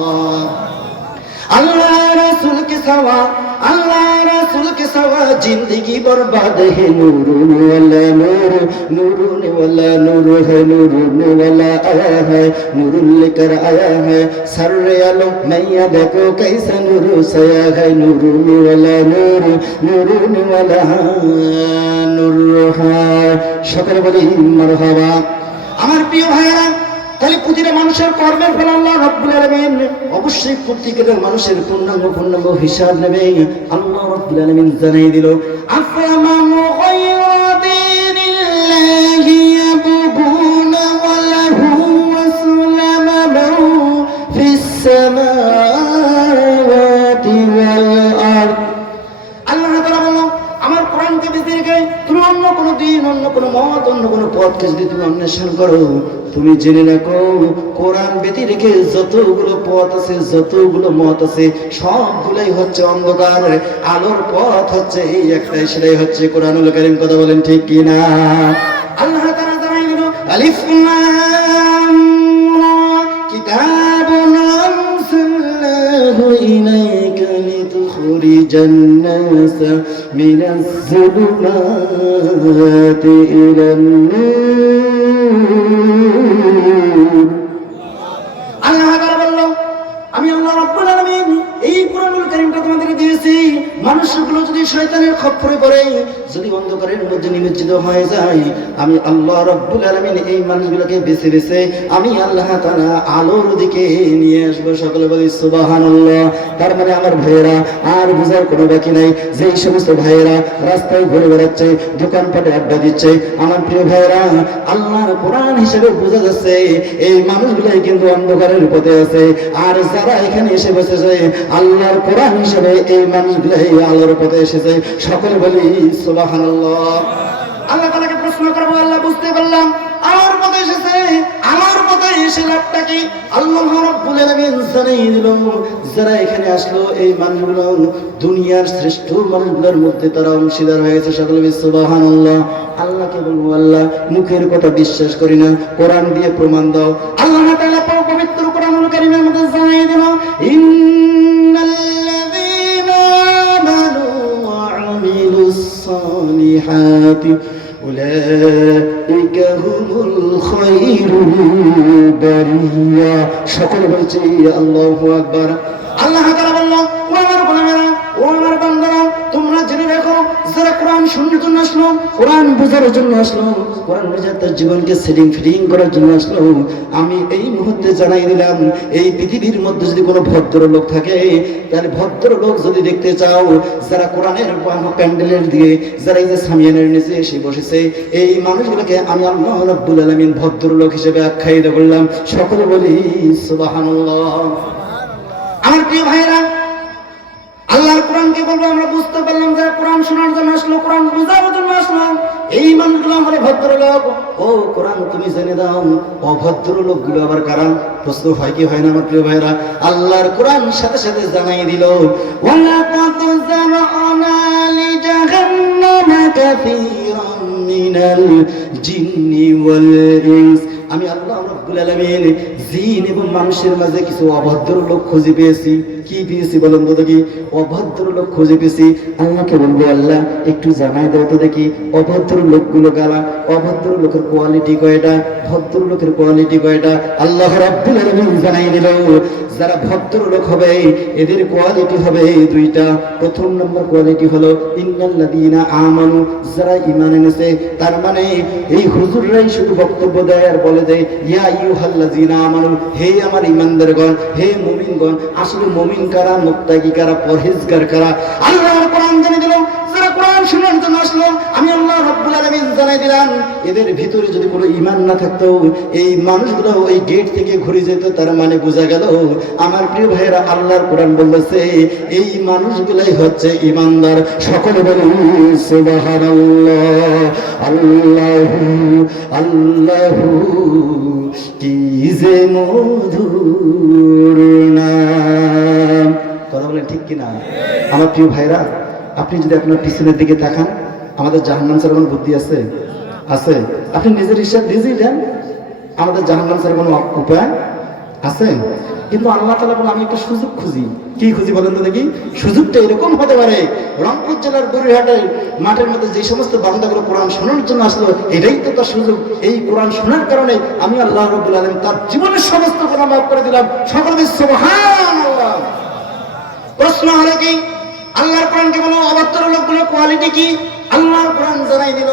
अल्लाह रसूल के सवा, अल्लाह रसूल के सवा जिंदगी बर्बाद है। नूरून वाला नूर, नूरून वाला नूर है, नूरून वाला आया है, नूर लेकर आया है। सर्रे आलो मैया देखो कैसा नूर सया है। नूरून वाला नूर, नूरून वाला नूर है। সকলে বলি মারহাবা। আমার প্রিয় ভাইরা, তাহলে প্রতিটা মানুষের কর্মের ফল আল্লাহ রাব্বুল আলামিন অবশ্যই প্রত্যেকটা মানুষের পূর্ণাঙ্গ হিসাব নেবে। আল্লাহ রাব্বুল আলামিন জানিয়ে দিল, আফামান গায়রা দীনিল্লাহি ইয়াবগুনা ওয়া লাহু আসলামা মান ফিস সামাওয়াতি ওয়াল আরদ। আল্লাহ তাআলা বললেন, আমার কোরআনকে বেঁচে রেখে তুমি অন্য কোনো দিন, অন্য কোনো মত, অন্য কোনো পথকে যদি তুমি অন্বেষণ করো, তুমি জেনে রাখো, কোরআন ব্যতি রেখে যতগুলো পথ আছে, যতগুলো মত আছে, সবগুলাই হচ্ছে অন্ধকার। আলোর পথ হচ্ছে এই একটাই, সেটাই হচ্ছে কোরআনুল কারীম। কথা বলেন ঠিক কি না? আল্লাহ তাআলা জানাই দিল, আলিফ লাম রা কিতাবুন আনসালনাহু ইলাইকা লিতুখরিজান নাসা মিনাজ যুলুমাতি ইলান নূর। আল্লাহ তাআলা বলল, আমি আল্লাহ রাব্বুল আলামিন এই কোরআনুল কারীমটা তোমাদেরকে দিয়েছি, মানুষগুলো যদি শয়তানের খপ্পরে পড়ে, যদি অন্ধকারের মধ্যে নিমজ্জিত হয়ে যায়, আমি আল্লাহ রাব্বুল আলামিন এই মানুষগুলোকে বেছে বেছে আমি আল্লাহ তাআলা আলোর দিকে নিয়ে আসবো। সকলে বলি সুবহানাল্লাহ। তার মানে আমার ভাইয়েরা, আর বুঝার কোনো বাকি নাই, যে সমস্ত ভাইয়েরা রাস্তায় ঘুরে বেড়াচ্ছে, দোকানপাটে আড্ডা দিচ্ছে, আমার প্রিয় ভাইয়েরা, আল্লাহর কোরআন হিসেবে বোঝা যাচ্ছে এই মানুষগুলাই কিন্তু অন্ধকারের পথে আছে। আর যারা এখানে এসে বসেছে, আল্লাহর কোরআন হিসেবে এই মানুষগুলাই আলোর পথে এসেছে। সকলে বলি সুবহানাল্লাহ। আল্লাহ তাআলাকে প্রশ্ন করবো, আল্লাহ বুঝতে পারলাম আমার পথে এসেছে, আমার পথে এসে লাভটা কি? আল্লাহ রাব্বুল আলামিন জানিয়ে দিল, যারা এখানে আসলো এই মানুষগুলো দুনিয়ার শ্রেষ্ঠ মানুষগুলোর মধ্যে তারা অংশীদার হয়েছে। সকলে বলি সুবহানাল্লাহ। আল্লাহকে বলবো, আল্লাহ মুখের কথা বিশ্বাস করি না, কোরআন দিয়ে প্রমাণ দাও। আল্লাহ তাআলা পবিত্র কোরআনুল কারীমের মধ্যে জানিয়ে দিল, ইন্নাল্লাযীনা আমানু ওয়া আমিলুস সালিহাতি উলাইকা হুমুল খায়রুল বারিয়া। সকলে বলছি আল্লাহু আকবার। আল্লাহ তাআলা বলল, ও আমার গোলামেরা, ও আমার বান্দারা, তোমরা জেনে রাখো, যারা কোরআন শোনার জন্য আসলো, কোরআন বোঝার জন্য আসলো, কোরআন বুঝে তার জীবনকে ফিটিং করার জন্য আসলো, আমি এই মুহূর্তে জানাই দিলাম, এই পৃথিবীর মধ্যে যদি কোনো ভদ্রলোক থাকে, তাহলে ভদ্রলোক যদি দেখতে চাও, যারা কোরআনের প্যান্ডেলের দিকে, যারা এই যে সামিয়ানের নিচে এসে বসেছে, এই মানুষগুলোকে আমি আল্লাহ রাব্বুল আলামিন ভদ্রলোক হিসেবে আখ্যায়িত করলাম। সকলে বলি সুবহানাল্লাহ। আমার প্রিয় ভাইরা, আল্লাহর কোরআনকে বলবো, আমরা বুঝতে পারলাম যে কোরআন শোনার জন্য আসলো, কোরআন বোঝার জন্য আসলো, ভদ্রলোক, ও কোরআন তুমি জেনে দাও অভদ্র লোকগুলো আবার কারা? প্রশ্ন হয় কি হয় না আমার প্রিয় ভাইরা? আল্লাহর কোরআন সাথে সাথে জানাই দিল, ওয়ালাকাদ যারানা লিজাহান্নামা কাসীরাম মিনাল জিন্নি ওয়াল ইনস। আমি আল্লাহ রাব্বুল আলামিন জিন এবং মানুষের মাঝে কিছু অভদ্র লোক খুঁজে পেয়েছি। কি পেয়েছি বলেন তো দেখি? অভদ্র লোক খুঁজে পেয়েছি। আল্লাহকে বলবো, আল্লাহ একটু জানাই দাও তো দেখি অভদ্র লোকগুলো কারা, অভদ্র লোকের কোয়ালিটি কয়টা, ভদ্র লোকের কোয়ালিটি কয়টা? আল্লাহ রাব্বুল আলামিন জানাই দিল, যারা ভদ্র লোক হবে এদের কোয়ালিটি হবে দুইটা। প্রথম নম্বর কোয়ালিটি হলো ইন্নাল্লাযীনা আমানু, যারা ঈমান এনেছে। তার মানে এই হুজুররাই শুধু বক্তব্য দেয় আর বলে যে ইয়া আইয়ুহাল্লাযীনা আমানু, হে আমার ঈমানদারগণ, হে মুমিনগণ। আসলে মুমিন কারা, মুত্তাকি কারা, পরহেজগার কারা? আল্লাহর কোরআন জানিয়ে দিল, যারা কোরআন শোনার জন্য আসলো, আমি আল্লাহ রাব্বুল আলামিন জানাই দিলাম এদের ভিতরে যদি কোনো ঈমান না থাকতো এই মানুষগুলো ওই গেট থেকে ঘুরে যেত। তার মানে বোঝা গেল আমার প্রিয় ভাইয়েরা, আল্লাহর কোরআন বলতেছে এই মানুষগুলাই হচ্ছে ঈমানদার। সকলে বলুন সুবহানাল্লাহ। আল্লাহু আল্লাহু কি যে মধুর নাম। কথা বলেন ঠিক কিনা আমার প্রিয় ভাইরা? আপনি যদি আপনার পিছনের দিকে তাকান, আমাদের জাহান্নাম ছাড়া কোনো বুদ্ধি আছে? আছে? আপনি নিজের হিসাব নিজেই দেন, আমাদের জাহান্নাম ছাড়া কোনো উপায় আছে? কিন্তু আল্লাহ তাআলা বলে আমি একটা সুযোগ খুঁজি। কি খুঁজি বলেন তো দেখি? সুযোগটা এরকম হতে পারে, রংপুর জেলার বরিহাটের মাঠের মধ্যে যে সমস্ত বান্দাগুলো কোরআন শোনার জন্য আসলো, এটাই তো তার সুযোগ। এই কোরআন শোনার কারণে আমি আল্লাহ রাব্বুল আলামিন তার জীবনের সমস্ত গুনাহ মাফ করে দিলাম। সকলে সুবহানাল্লাহ। প্রশ্ন হলো কি, আল্লাহর কোরআনকে বলো অভদ্র লোকগুলোর কোয়ালিটি কি? আল্লাহর কোরআন জানাই দিল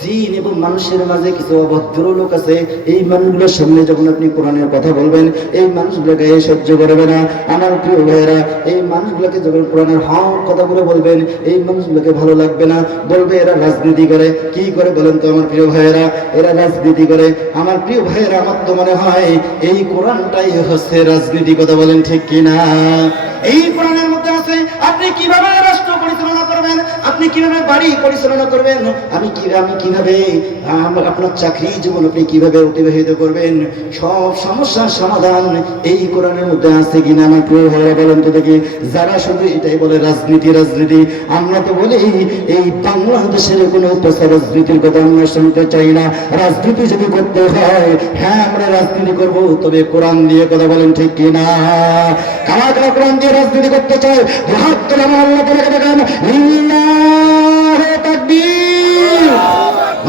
জিন এবং মানুষের মাঝে কিছু অভদ্র লোক আছে। এই মানুষগুলোর সামনে যখন আপনি কোরআনের কথা বলবেন, এই মানুষগুলোকে সহ্য করবে না। আমার প্রিয় ভাইয়েরা, এই মানুষগুলোকে যখন কোরআনের হক কথাগুলো বলবেন, এই মানুষগুলোকে ভালো লাগবে না, বলবে এরা রাজনীতি করে। কি করে বলেন তো আমার প্রিয় ভাইয়েরা? এরা রাজনীতি করে। আমার প্রিয় ভাইয়েরা, আমার তো মনে হয় এই কোরআনটাই হচ্ছে রাজনীতি। কথা বলেন ঠিক কিনা? এই কোরআনের মধ্যে আছে আপনি কিভাবে রাষ্ট্র পরিচালনা করবেন, আপনি কিভাবে বাড়ি পরিচালনা করবেন, আমি কিভাবে আপনার চাকরি জীবন আপনি কিভাবে অতিবাহিত করবেন, সব সমস্যার সমাধান এই কোরআনের মধ্যে আছে কিনা আমার প্রিয় ভাইরা বলেন তো দেখি? যারা শুধু এটাই বলে রাজনীতি রাজনীতি, আমরা তো বলি এই বাংলাদেশের কোনো পেশা রাজনীতির কথা আমরা শুনতে চাই না। রাজনীতি যদি করতে হয়, হ্যাঁ আমরা রাজনীতি করব, তবে কোরআন দিয়ে। কথা বলেন ঠিক কিনা? কারা কারা কোরআন দিয়ে রাজনীতি করতে চায়? হাত তোলে আমার আল্লাহ তাআলাকে দেখান। লিল্লাহি তাকবীর,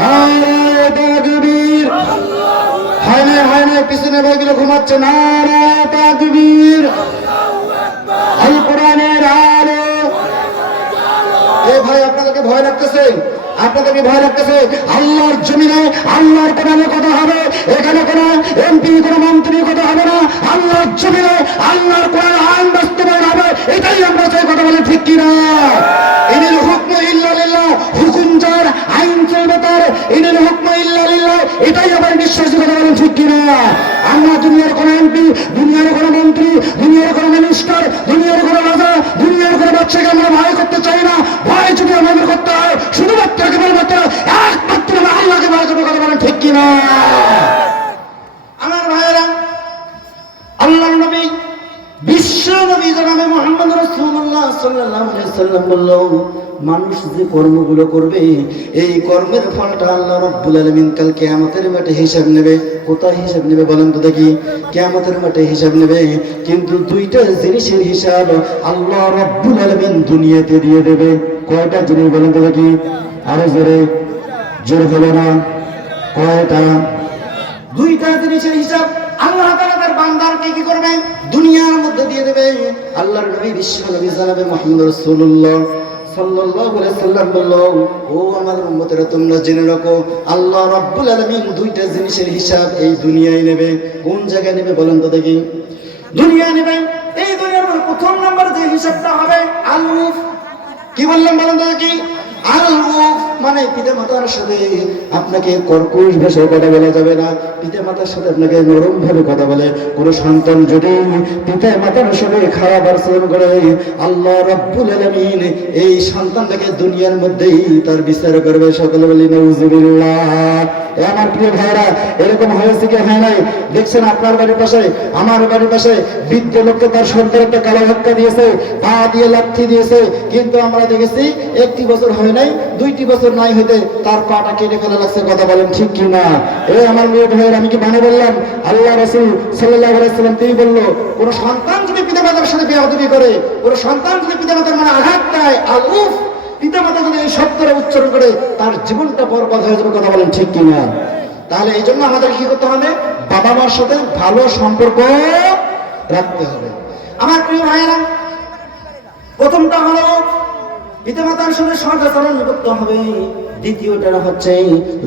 নারে তাকবীর। হয় না পিছনে ভাইগুলো ঘুমাচ্ছে। নারে তাকবীর, আল কোরআনের আলো। এ ভাই আপনাদেরকে ভয় লাগতেছে? আপনাদেরকে ভয় লাগতেছে? আল্লাহর জমিনে আল্লাহর কোরআনের কথা হবে, এখানে কোনো এমপি কোনো মন্ত্রীর কথা হবে না। আল্লাহর জমিনে আল্লাহর কোরআন আইন বাস্তবায়ন হবে, এটাই আমরা চাই। কথা বলে ঠিক কিনা? ইনিল হুকমু ইল্লা লিল্লাহ, হুকুম যার, আইন চলবে তার। ইনিল হুকমু ইল্লা লিল্লাহ, এটাই আমার বিশ্বাস। কথা বলেন ঠিক কিনা? আমরা দুনিয়ার কোনো এমপি, দুনিয়ার কোনো মন্ত্রী, দুনিয়ার কোনো মিনিস্টার, দুনিয়ার কোনো রাজা, দুনিয়ার কোনো বাচ্চাকে আমরা ভয় করতে চাই না। ভয় যদি আমাদের করতে হয়, শুধুমাত্র কেবলমাত্র একমাত্র আল্লাহকে ভয় করবো। কথা বলেন ঠিক কিনা? আমার ভাইয়েরা, আল্লাহর নবী, বিশ্ব নবী জনাবে মুহাম্মদ রাসূলুল্লাহ সাল্লাল্লাহু আলাইহি সাল্লাম বলল, মানুষ যে কর্মগুলো করবে এই কর্মের ফলটা আল্লাহ রাব্বুল আলামিন কাল কিয়ামতের মাঠে হিসাব নেবে। কোথায় হিসাব নেবে বলেন তো দেখি? কিয়ামতের মাঠে হিসাব নেবে। কিন্তু দুইটা জিনিসের হিসাব আল্লাহ রাব্বুল আলামিন দুনিয়াতে দিয়ে দেবে। কয়টা জিনিস বলেন তো দেখি? আরো জোরে বলো না, কয়টা? দুইটা জিনিসের হিসাব আল্লাহ তাআলা তার বান্দারকে কি করবে? দুনিয়ার মধ্যে দিয়ে দেবে। আল্লাহর নবী, বিশ্ব নবী জনাবে মুহাম্মদ রাসূলুল্লাহ সাল্লাল্লাহু আলাইহি সাল্লাম বলল, ও আমার উম্মতেরা তোমরা জেনে রাখো, আল্লাহ রাব্বুল আলামিন দুইটা জিনিসের হিসাব এই দুনিয়ায় নেবে। কোন জায়গায় নেবে বলেন তো দেখি? দুনিয়া নেবে। এই দুনিয়ার প্রথম নাম্বার যে হিসাবটা হবে আল-উফ। কি বললাম বলেন তো দেখি? আল-উফ। মানে পিতা মাতার সাথে আপনাকে কর্কশ ভাষায় কথা বলা যাবে না, পিতা মাতার সাথে আপনাকে নরম ভাবে কথা বলে। কোনো সন্তান যদি পিতা মাতার সাথে খারাপ আচরণ করে, আল্লাহ রাব্বুল আলামিন এই সন্তানটাকে দুনিয়ার মধ্যেই তার বিচার করবে। সকলে বলি নাউজুবিল্লাহ। আমার প্রিয় ভাইরা, এরকম হয়েছে কি হয় নাই? দেখছেন আপনার বাড়ির পাশে, আমার বাড়ির পাশে বৃদ্ধ লোককে তার সন্তান একটা কালো ধাক্কা দিয়েছে, পা দিয়ে লাথি দিয়েছে, কিন্তু আমরা দেখেছি 1টি বছর হয় নাই, 2টি বছর নাই হইতে তার পাটা কেটে ফেলা লাগছে। কথা বলেন ঠিক কি না? আমার প্রিয় ভাইয়ের, আমি কি মানে বললাম? আল্লাহ রাসূল সাল্লাল্লাহু আলাইহি ওয়াসাল্লাম তিনি বলল, কোন সন্তান যদি পিতামাতার সাথে বেয়াদবি করে, কোন সন্তান যদি পিতামাতার মানে আঘাত দেয়, আলউফ, পিতামাতা যদি এই শব্দটা উচ্চারণ করে, তার জীবনটা বরবাদ হয়ে যাবে। কথা বলেন ঠিক কি না? তাহলে এই জন্য আমাদের কি করতে হবে? বাবা মার সাথে ভালো সম্পর্ক রাখতে হবে। আমার প্রিয় ভাইয়েরা, প্রথমটা হলো পিতামাতার সাথে সদাচরণ করতে হবে। দ্বিতীয়টা হচ্ছে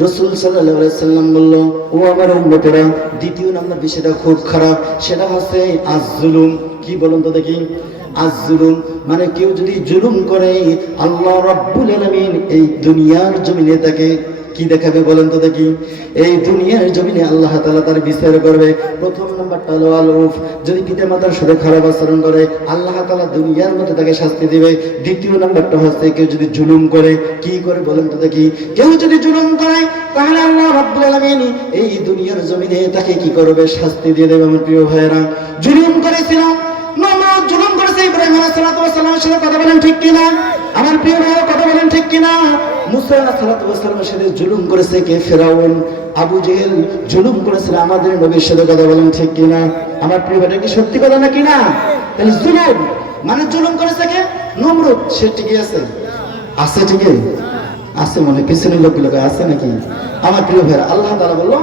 রাসূল সাল্লাল্লাহু আলাইহি ওয়াসাল্লাম বলল, ও আমার উম্মতেরা, দ্বিতীয় নাম্বার বিষয়টা খুব খারাপ, সেটা হচ্ছে আজ-জুলুম। কি বলুন তো দেখি? আজ-জুলুম মানে কেউ যদি জুলুম করে, আল্লাহ রাব্বুল আলামিন এই দুনিয়ার জমিনে তাকে কি দেখাবে বলেন তো দেখি? এই দুনিয়ার জমিনে আল্লাহ তাআলা তার বিচার করবে। প্রথম নাম্বারটা হলো আল-উফ, যদি পিতামাতার সাথে খারাপ আচরণ করে, আল্লাহ তাআলা দুনিয়ার মধ্যে তাকে শাস্তি দিবে। দ্বিতীয় নাম্বারটা হচ্ছে কেউ যদি জুলুম করে, কি করে বলেন তো দেখি? কেউ যদি জুলুম করে, তাহলে আল্লাহ রাব্বুল আলামিন এই দুনিয়ার জমিনে তাকে কি করবে? শাস্তি দিয়ে দেবে। আমার প্রিয় ভাইয়েরা, জুলুম করেছিল নমরুদ, জুলুম করেছে ইব্রাহিম আলাইহিস সালামের সাথে। কথা বলেন ঠিক কিনা? আমার প্রিয় ভাইয়েরা, কথা বলেন ঠিক কিনা? মুসা আলাইহিস সালামের সাথে জুলুম করেছে কে? ফেরাউন। আবু জেহেল জুলুম করেছিল আমাদের নবীর সাথে। কথা বলেন ঠিক কিনা? আমার প্রিয় ভাইরা, কি সত্যি কথা নাকি না? তাহলে জুলুম মানে জুলুম করেছে কে? নমরুদ। সে ঠিকই আছে, আছে ঠিকই আছে, মনে পিছনের লোকগুলো আছে নাকি? আমার প্রিয় ভাইরা, আল্লাহ তাআলা বলল,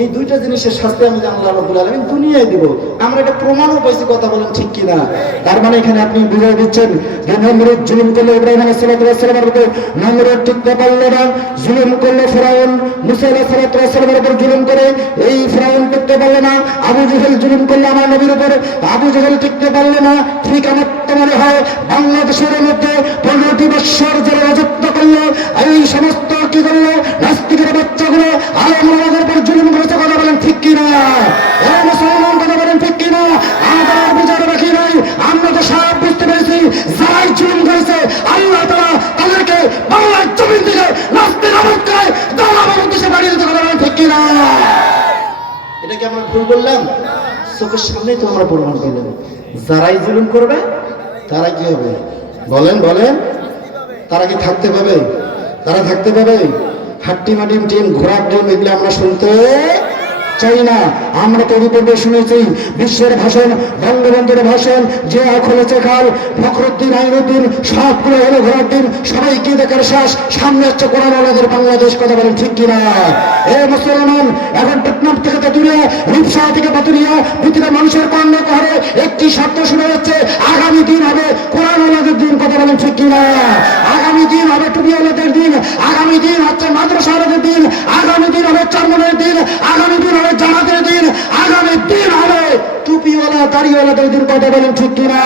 এই দুইটা জিনিসের শাস্তি আমি আল্লাহ রাব্বুল আলামিন দুনিয়ায় দিব। আমরা এটা প্রমাণও পাইছি। কথা বলেন ঠিক কিনা? তার মানে এখানে আপনি বুঝাই দিচ্ছেন যে নমরুদ জুলুম করলো ইব্রাহিম আলাইহিস সালামের উপর, নমরুদ টিকতে পারল না। জুলুম করলো ফেরাউন, মুসা আলাইহিস সালামের উপর জুলুম করে এই ফেরাউন টিকতে পারল না। আবু জেহেল জুলুম করলো আমার নবীর উপর, আবু জেহেল টিকতে পারল না। ঠিক আমার তো মনে হয় বাংলাদেশের মধ্যে 15টি বৎসর যারা রাজত্ব করলো, এই সমস্ত কি করলো? নাস্তিকের বাচ্চাগুলো আলেমুলামাদের উপর জুলুম করেছে। কথা বলেন ঠিক কিনা? এই মুসলমান, কথা বলেন ঠিক কিনা? আমাদের বিচার বাকি নাই, আমরা তো সব বুঝতে পেরেছি। যারাই জুলুম করেছে, আল্লাহ তাআলা তাদেরকে বাংলার জমিন থেকে নাস্তিক অবস্থায় দালালের উদ্দেশ্যে বাড়িয়ে দিতে। কথা বলেন ঠিক কিনা? এটা কি আমরা ভুল বললাম? চোখের সামনেই তো আমরা প্রমাণ করলাম। যারাই জুলুম করবে তারা কি হবে? বলেন বলেন, তারা কি থাকতে পাবে? তারা থাকতে পাবে? হাট্টি মাটিম টিম, ঘোড়ার ডিম, এগুলো আমরা শুনতে চাই না। আমরা তো পূর্বে শুনেছি বিশ্বের ভাষণ, বঙ্গবন্ধুর ভাষণ, যে খুলেছে খাল, ফখরুদ্দিন, আইনুদ্দিন, সবগুলো হলো ঘোড়ার ডিম। সবাইকে দেখার শ্বাস, সামনে হচ্ছে কোরআন ওয়ালাদের বাংলাদেশ। কথা বলেন ঠিক কিনা? এ মুসলমান, এখন টেকনাফ থেকে তেতুলিয়া, রূপসা থেকে পাতুরিয়া, পৃথিবীর মানুষের কর্ণ করে একটি শব্দ শুনে যাচ্ছে, আগামী দিন হবে কোরআন ওয়ালাদের দিন। কথা বলেন ঠিক কিনা? আগামী দিন হবে টুপিওয়ালাদের দিন, আগামী দিন হচ্ছে মাদ্রাসাওয়ালাদের দিন, আগামী দিন হবে চরমনের দিন, আগামী দিন হবে জামাতের দিন, আগামী দিন হবে টুপিওয়ালা দাড়িওয়ালাদের দিন। কথা বলেন ঠিক কিনা?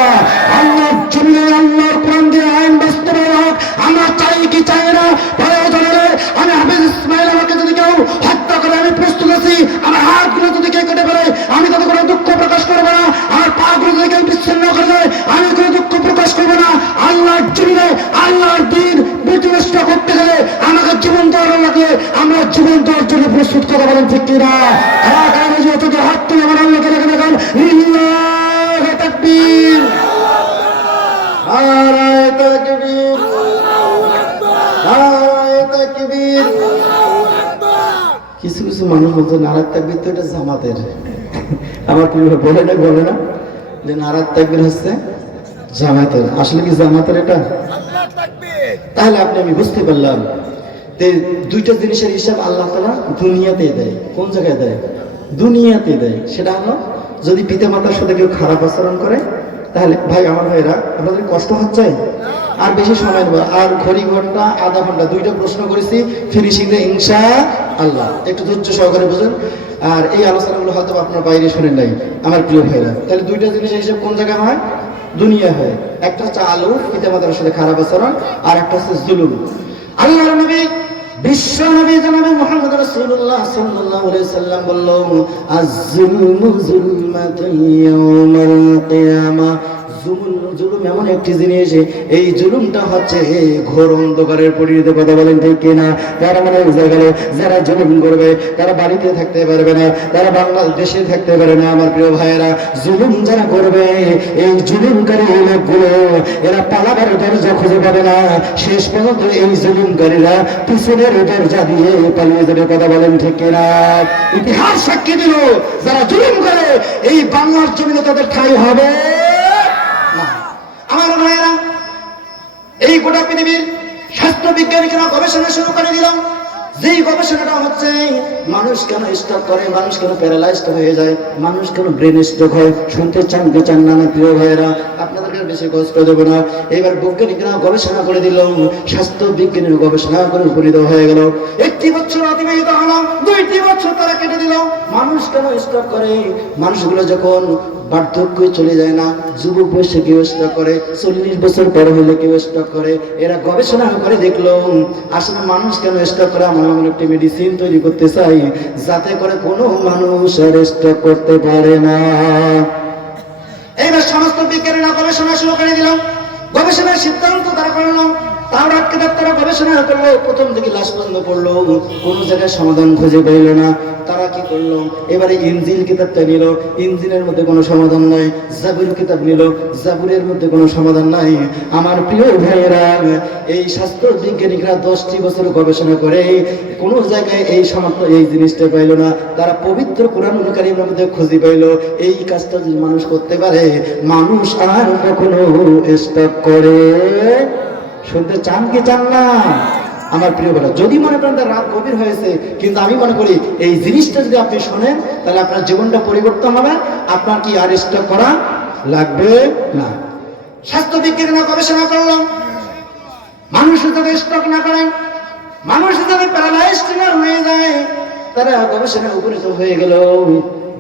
আল্লাহর জমিনে আল্লাহর কোরআন দিয়ে আইন বাস্তবায়ন হোক। আমরা চাই কি চাই না? প্রয়োজন হলে আমি হাফেজ ইসমাইল আমাকে যদি কেউ হত্যা করে, আমি প্রস্তুত আছি। আমার হাতগুলো যদি কেউ কেটে ফেলে, আমি তাদের কোনো দুঃখ প্রকাশ করবো না। আমার পাগুলো যদি কেউ বিচ্ছিন্ন করে দেয়, আমি কোনো দুঃখ প্রকাশ করবো না। আল্লাহর জমিনে আল্লাহর দিন বিনষ্ট করতে গেলে আমাকে জীবন দেওয়ার লাগলে আমরা জীবন দেওয়ার জন্য প্রস্তুত। কথা বলেন ঠিক কিনা? হাত তুলে আমার আল্লাহকে দেখে দেখান, লিল্লাহি তাকবীর, নারায়ে তাকবীর, নারায়ে তাকবীর। কিছু কিছু মানুষ বলতো নারায়ে তাকবীর তো এটা জামাতের। আমার কি বলে না যে নারায়ে তাকবীর হচ্ছে জামাতের। আসলে কি জামাতের এটা? তাহলে আমি বুঝতে পারলাম দুইটা জিনিসের হিসাব আল্লাহ তাআলা দুনিয়াতে দেয়। কোন জায়গায় দেয়? দুনিয়াতে দেয়। সেটা হলো যদি পিতা মাতার সাথে কেউ খারাপ আচরণ করে, তাহলে ভাই আমার ভাইরা, আপনাদের কষ্ট হচ্ছে? আর বেশি সময় নেব, আর ঘড়ি ঘন্টা আধা ঘন্টা, 2টা প্রশ্ন করেছি, ফিনিশিং এ ইনশাআল্লাহ। একটু ধৈর্য সহকারে বুঝুন। আর এই আলোচনাগুলো হয়তো আপনার বাইরে শোনেন নাই আমার প্রিয় ভাইরা। তাহলে দুইটা জিনিসের হিসাব কোন জায়গায় হয়? দুনিয়া হয়। একটা হচ্ছে আলু, পিতা মাতার সাথে খারাপ আচরণ, আর একটা হচ্ছে জুলুম। আল্লাহর নবী বিশ্ব নবী জনাবে মুহাম্মদ রাসূলুল্লাহ সাল্লাল্লাহু আলাইহি সাল্লাম বলল, আয-যুলমু যুলমাতুন ইয়াউমাল কিয়ামাহ। জুলুম এমন একটি জিনিস, এই জুলুমটা হচ্ছে ঘোর অন্ধকারের পরিণত। কথা বলেন ঠিক কিনা? তারা মানে বুঝা গেল, যারা জুলুম করবে তারা বাড়িতে থাকতে পারবে না, তারা বাংলাদেশে থাকতে পারে না। আমার প্রিয় ভাইয়েরা, জুলুম যারা করবে, এই জুলুমকারী লোকগুলো এরা পালাবার দরজা খুঁজে পাবে না। শেষ পর্যন্ত এই জুলুমকারীরা পিছনের দরজা দিয়ে পালিয়ে যাবে। কথা বলেন ঠিক কিনা? ইতিহাস সাক্ষী দিল, যারা জুলুম করে এই বাংলার জমিনে তাদের ঠাঁই হবে। আমার ভাইয়েরা, এই গোটা পৃথিবীর স্বাস্থ্য বিজ্ঞানীরা গবেষণা শুরু করে দিল। যেই গবেষণাটা হচ্ছে মানুষ কেন স্ট্রোক করে, মানুষ কেন প্যারালাইজড হয়ে যায়, মানুষ কেন ব্রেন স্ট্রোক হয়। শুনতে চান কি চান না? প্রিয় ভাইয়েরা, আপনাদেরকে বেশি কষ্ট দেব না। এবার বৈজ্ঞানিকরা গবেষণা করে দিল, স্বাস্থ্য বিজ্ঞানীর গবেষণা করে উপনীত হয়ে গেল। 1টি বছর অতিবাহিত হলো, 2টি বছর তারা কেটে দিল। মানুষ কেন স্ট্রোক করে? মানুষগুলো যখন বার্ধক্য চলে যায় না, যুবক বয়সে কেউ স্ট্রোক করে, 40 বছর পর হলে কেউ স্ট্রোক করে। এরা গবেষণা করে দেখলো, আসলে মানুষ কেন স্ট্রোক করে। আমরা এমন একটি মেডিসিন তৈরি করতে চাই যাতে করে কোনো মানুষ আর স্ট্রোক করতে পারে না। এইবার সমস্ত বিজ্ঞানীরা গবেষণা শুরু করে দিল। গবেষণার সিদ্ধান্ত তারা করলো, তাওরাত কিতাব তারা গবেষণা করলো, প্রথম থেকে লাস্ট পর্যন্ত পড়লো, কোনো জায়গায় সমাধান খুঁজে পেল না। তারা কি করলো, এবারে ইনজিল কিতাবটা নিল, ইনজিলের মধ্যে কোনো সমাধান নাই। জাবুর কিতাব নিল, জাবুরের মধ্যে কোনো সমাধান নাই। আমার প্রিয় ভাইয়েরা, এই স্বাস্থ্য বিজ্ঞানীরা 10টি বছর গবেষণা করে কোনো জায়গায় এই সমাপ্ত এই জিনিসটা পাইল না। তারা পবিত্র কোরআনুল কারীমের মধ্যে খুঁজে পাইল, এই কাজটা যদি মানুষ করতে পারে, মানুষ আর কখনো স্টপ করে। শুনতে চান কি চান না? আমার প্রিয় ভাইরা, যদি মনে করেন রাত গভীর হয়েছে, কিন্তু আমি মনে করি এই জিনিসটা যদি আপনি শোনেন তাহলে আপনার জীবনটা পরিবর্তন হবে। আপনার কি আর স্টপ করা লাগবে না। স্বাস্থ্য বিজ্ঞানীরা গবেষণা করলো, মানুষ যাতে স্ট্রোক না করেন, মানুষ যাতে প্যারালাইজড না হয়ে যায়, তারা গবেষণায় উপনীত হয়ে গেল।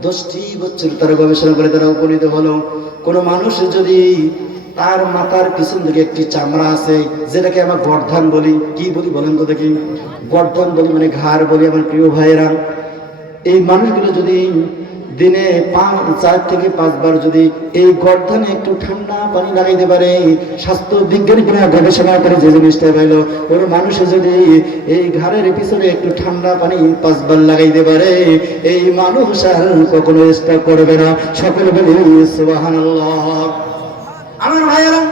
10টি বছর তারা গবেষণা করে তারা উপনীত হলো, কোন মানুষ যদি তার মাথার পিছন দিকে একটি চামড়া আছে, যেটাকে আমরা গর্দান বলি। কি বলি বলেন তো দেখি? গর্দান বলি, মানে ঘাড় বলি। আমার প্রিয় ভাইয়েরা, এই মানুষগুলো যদি দিনে 4 থেকে 5 বার যদি এই গর্দানে একটু ঠান্ডা পানি লাগাইতে পারে, স্বাস্থ্য বিজ্ঞানীরা গবেষণা করে যে জিনিসটা পাইল, ওর মানুষ যদি এই ঘাড়ের পিছনে একটু ঠান্ডা পানি 5 বার লাগাইতে পারে, এই মানুষ আর কখনো স্ট্রোক করবে না। সকলে বলি সুবহানাল্লাহ। আমার ভাইয়েরা,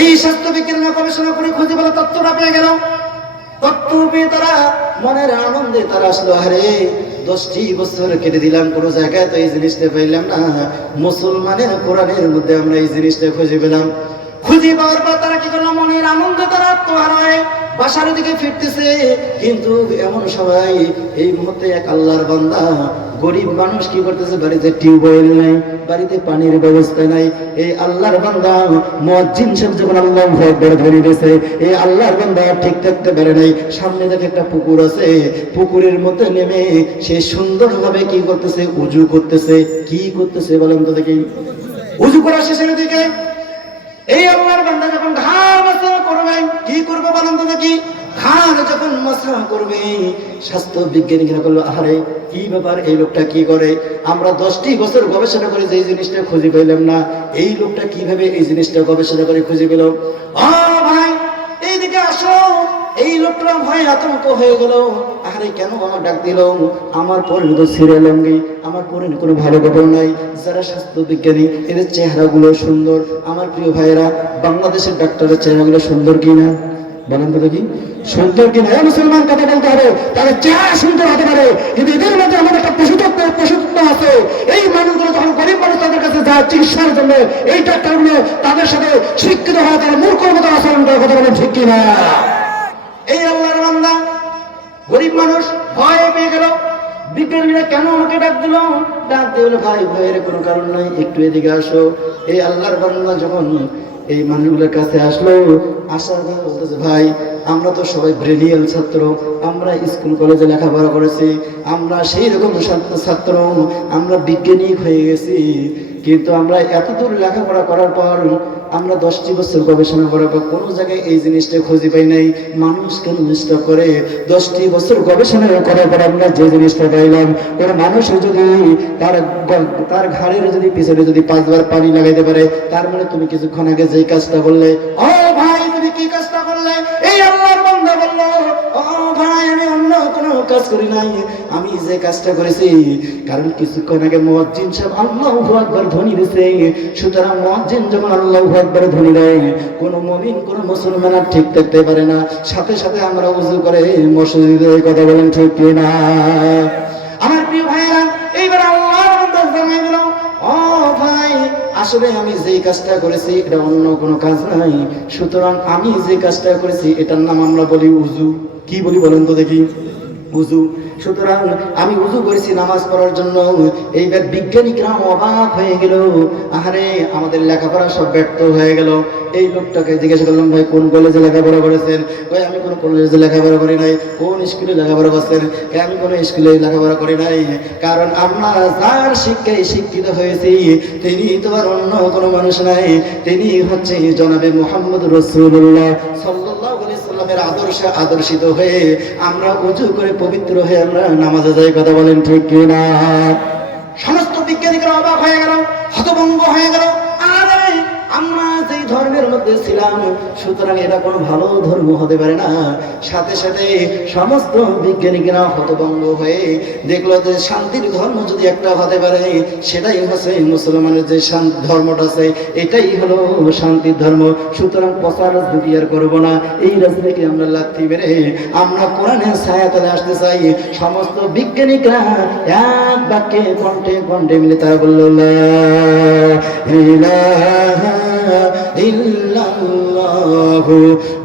এই স্বাস্থ্য বিজ্ঞানীরা গবেষণা করে খুঁজে পেল, তথ্যটা পেয়ে গেল। তথ্য পেয়ে তারা মনের আনন্দে তারা আসলো, আরে 10টি বছর কেটে দিলাম, কোনো জায়গায় তো এই জিনিসটা পেলাম না। মুসলমানের কোরআনের মধ্যে আমরা এই জিনিসটা খুঁজে পেলাম। খুঁজে পাওয়ার পর তারা কি করলো, মনের আনন্দে তারা আত্মহারায় বাসার দিকে ফিরতেছে। কিন্তু এমন সময় এই মুহূর্তে এক আল্লাহর বান্দা, গরিব মানুষ কি করতেছে, বাড়িতে টিউবওয়েল নাই, বাড়িতে পানির ব্যবস্থা নাই। এই আল্লাহর বান্দা মুয়াজ্জিন সাহেব যখন আল্লাহু আকবার ধরে দিয়েছে, এই আল্লাহর বান্দা ঠিক থাকতে পারে নাই। সামনে দেখে একটা পুকুর আছে, পুকুরের মধ্যে নেমে সে সুন্দরভাবে কি করতেছে, উজু করতেছে। কি করতেছে বলেন তো দেখি? উজু করা শেষের দিকে এই আল্লাহর বান্দা যখন ঘাড় মাসা করবে, কি করবে বলেন তো দেখি? ঘাড় যখন মাসা করবে, স্বাস্থ্য বিজ্ঞানীরা বলল, আরে কি ব্যাপার, এই লোকটা কি করে? আমরা 10টি বছর গবেষণা করে যে জিনিসটা খুঁজে পেলাম না, এই লোকটা কিভাবে এই জিনিসটা গবেষণা করে খুঁজে পেল? ভাই এইদিকে আসো। এই লোকটা ভয় আতঙ্ক হয়ে গেল, আরে কেন আমার ডাক দিল? আমার পরে তো সিরিয়াল লঙ্গি, আমার পরে কোনো ভালো খবর নাই। যারা স্বাস্থ্য বিজ্ঞানী, এদের চেহারাগুলো সুন্দর। আমার প্রিয় ভাইয়েরা, বাংলাদেশের ডাক্তারের চেহারাগুলো সুন্দর কিনা বলেন তো দেখি? সুন্দর কিনা? মুসলমান কথা বলতে হবে, তাদের চেহারা সুন্দর হতে পারে, কিন্তু এদের মধ্যে আমাদের একটা পশুত্ব আছে। এই মানুষগুলো যখন গরিব মানুষ তাদের কাছে যায় চিকিৎসার জন্য, এই ডাক্তারগুলো তাদের সাথে শিক্ষিত হয়, তারা মূর্খের মতো আচরণ করে। কথা বলেন ঠিক কিনা? এই আল্লাহর বান্দা গরিব মানুষ ভয় পেয়ে গেল। বিজ্ঞানীরা কেন আমাকে ডাক দিল? ডাক দিল, ভাই ভয়ের কোনো কারণ নাই, একটু এদিকে আসো। এই আল্লাহর বান্দা যখন এই মানুষগুলোর কাছে আসলো, আসার পর বলতেছে, ভাই আমরা তো সবাই ব্রিলিয়ান্ট ছাত্র, আমরা স্কুল কলেজে লেখাপড়া করেছি, আমরা সেই রকম ছাত্র, আমরা বিজ্ঞানী হয়ে গেছি, কিন্তু আমরা এত দূর লেখাপড়া করার পর আমরা 10টি বছর গবেষণা করার পর কোনো জায়গায় এই জিনিসটা খুঁজে পাই নাই। মানুষ কেন নষ্ট করে? 10টি বছর গবেষণা করার পর আমরা যে জিনিসটা পাইলাম, কোনো মানুষ যদি তার ঘাড়ের যদি পিছনে যদি 5 বার পানি লাগাইতে পারে, তার মানে তুমি কিছুক্ষণ আগে যে কাজটা করলে, ও ভাই তুমি কি কাজটা করলে? এই আল্লাহর বান্দা বলল, ও ভাই আমি অন্য কোনো কাজ করি নাই, আমি যে কাজটা করেছি, কারণ কিছুক্ষণ আগে মুয়াজ্জিন সাহেব আল্লাহু আকবার ধ্বনি দিয়েছে। সুতরাং মুয়াজ্জিন যখন আল্লাহু আকবার ধ্বনি দেয়, কোনো মুমিন কোনো মুসলমান আর ঠিক থাকতে পারে না। সাথে সাথে আমরা ওযু করে মসজিদে কথা বলেন, ঠিক কি না? আমার প্রিয় ভাইরা, এইবার আল্লাহর বান্দা জানাই দিল, ও ভাই আসলে আমি যে কাজটা করেছি এটা অন্য কোনো কাজ নাই। সুতরাং আমি যে কাজটা করেছি এটার নাম আমরা বলি উযু। কি বলি বলেন তো দেখি? উযু। সুতরাং আমি উযু করেছি নামাজ পড়ার জন্য। এইবার বিজ্ঞানীরা অবাক হয়ে গেল, আহারে আমাদের লেখাপড়া সব ব্যর্থ হয়ে গেল। এই লোকটাকে জিজ্ঞাসা করলাম, ভাই কোন কলেজে লেখাপড়া করেছেন? কই আমি কোন কলেজে লেখাপড়া করি নাই। কোন স্কুলে লেখাপড়া করছেন? আমি কোনো স্কুলে লেখাপড়া করি নাই। কারণ আমরা যার শিক্ষায় শিক্ষিত হয়েছি তিনি তো আর অন্য কোনো মানুষ নাই, তিনি হচ্ছে জনাবে মুহাম্মদ রাসূলুল্লাহ সাল্লাল্লাহু আলাইহি সাল্লামের আদর্শে আদর্শিত হয়ে আমরা ওযু করে পবিত্র হয়ে আমরা নামাজে যাই। কথা বলেন ঠিক কি না? সমস্ত বিজ্ঞানীরা অবাক হয়ে গেল, হতভম্ব হয়ে গেল। আরে আমরা যেই ধর্মের মধ্যে ছিলাম, সুতরাং এটা কোনো ভালো ধর্ম হতে পারে না। সাথে সাথে সমস্ত বিজ্ঞানীরা হতভম্ব হয়ে দেখলো যে শান্তির ধর্ম যদি একটা হতে পারে, সেটাই হচ্ছে মুসলমানের যে ধর্মটা আছে, এটাই হলো শান্তির ধর্ম। সুতরাং প্রচার রাজনীতি আর করবো না, এই রাজনীতিকে আমরা লাথি মেরে আমরা কোরআনের ছায়াতলে আসতে চাই। সমস্ত বিজ্ঞানীরা এক বাক্যে কণ্ঠে কণ্ঠে মিলে তারা বলল, লা ইলাহা ইল্লাল্লাহু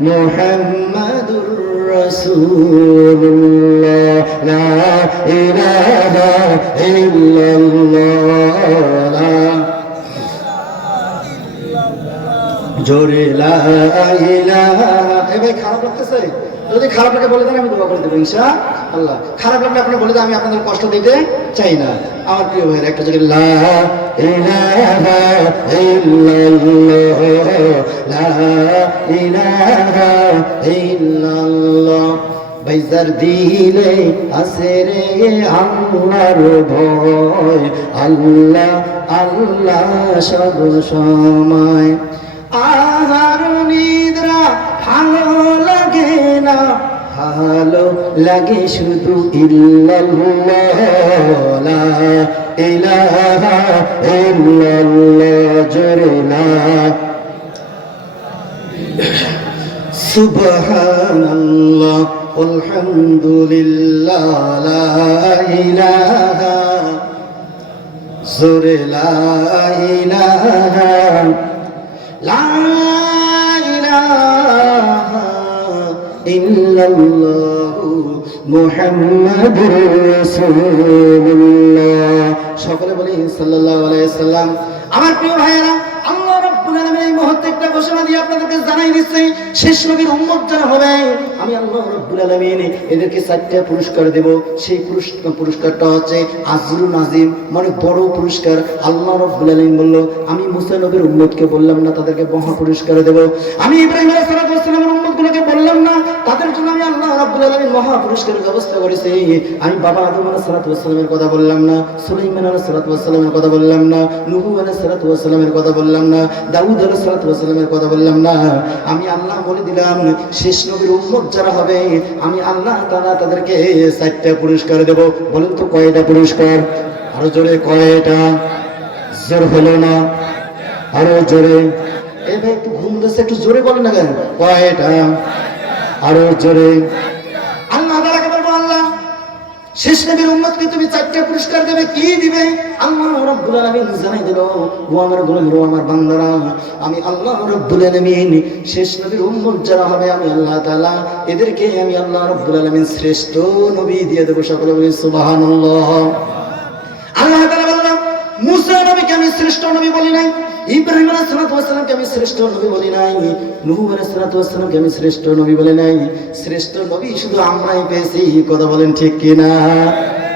মুহাম্মাদুর রাসূলুল্লাহ, লা ইলাহা ইল্লাল্লাহ, জোরে লা ইলাহা। এই ভাই খারাপ লাগতেছে? যদি খারাপ লাগে বলে দেন, আমি দোয়া করে দেবো ইনশাআল্লাহ। খারাপ লাগলে আপনি বলে দেন, আমি আপনাদের কষ্ট দিতে চাই না। আমার প্রিয় ভাইরা, একটা জায়গায় লা ইলাহা ইল্লাল্লাহ, লা ইলাহা ইল্লাল্লাহ। ভাইজার দিলে আছে রে আল্লাহর ভয়, আল্লাহ আল্লাহ সব সময়। আহার নিদ্রা ভালো লাগে না, ভালো লাগে শুধু ইল্লাল্লাহ, লা ইলাহা ইল্লাল্লাহ, জোরে লা সুবহানাল্লাহ আলহামদুলিল্লাহ, লা ইলাহা, জোরে লা ইলাহা, লা ইলাহা ইল্লাল্লাহু মুহাম্মাদুর রাসূলুল্লাহ। সকলে বলি সাল্লাল্লাহু আলাইহি সাল্লাম। আমার প্রিয় ভাইয়েরা, আল্লাহ রাব্বুল আলামিন এই মুহূর্তে একটা ঘোষণা দিয়ে আপনাদেরকে জানাই দিচ্ছে, শেষ নবীর উম্মত যারা হবে, আমি আল্লাহ রাব্বুল আলামিন এদেরকে 4টা পুরস্কার দেব। সেই পুরস্কারটা হচ্ছে আজরুন আজিম, মানে বড় পুরস্কার। আল্লাহ রাব্বুল আলামিন বলল, আমি মুসা নবীর উম্মতকে বললাম না তাদেরকে মহা পুরস্কার দেব, আমি ইব্রাহিম আলাইহিস সালামের উম্মতগুলোকে বললাম না তাদের জন্য আমি আল্লাহ রাব্বুল আলামিন মহা পুরস্কারের ব্যবস্থা করেছি। আমি বাবা আদম আলাইহিস সালামের কথা বললাম না, সুলাইমান আলাইহিস সালামের কথা বললাম না, নূহ আলাইহিস সালামের কথা বললাম না, দাউদ আলাইহিস সালামের কথা বললাম না। আমি আল্লাহ বলে দিলাম, শেষ নবীর উম্মত যারা হবে, আমি আল্লাহ তাআলা তাদেরকে 4টা পুরস্কার দেব। বলেন তো কয়টা পুরস্কার? আরো জোরে, কয়টা? জোর হলো না, আরো জোরে। এই ভাই একটু ঘুম দিচ্ছে, একটু জোরে বলেন না কেন? কয়টা? আরো জোরে। আল্লাহ তাআলাকে বলবো, আল্লাহ শেষ নবীর উম্মতকে তুমি 4টা পুরস্কার দেবে। কি দিবে? আল্লাহ রাব্বুল আলামিন জানাই দিল, ও আমার গোলাম, ও আমার বান্দারা, আমি আল্লাহ রাব্বুল আলামিন শেষ নবীর উম্মত যারা হবে, আমি আল্লাহ তাআলা এদেরকে আমি আল্লাহ রাব্বুল আলামিন শ্রেষ্ঠ নবী দিয়ে দেব। সকলে বলি সুবহানাল্লাহ। আল্লাহ তাআলা বললেন, মুসা নবীকে আমি শ্রেষ্ঠ নবী বলি নাই, ইব্রাহিম আলাইহিস সালামকে আমি শ্রেষ্ঠ নবী বলি নাই, নূহ আলাইহিস সালামকে আমি শ্রেষ্ঠ নবী বলি নাই। শ্রেষ্ঠ নবী শুধু আমরাই পেয়েছি। কথা বলেন ঠিক কি না?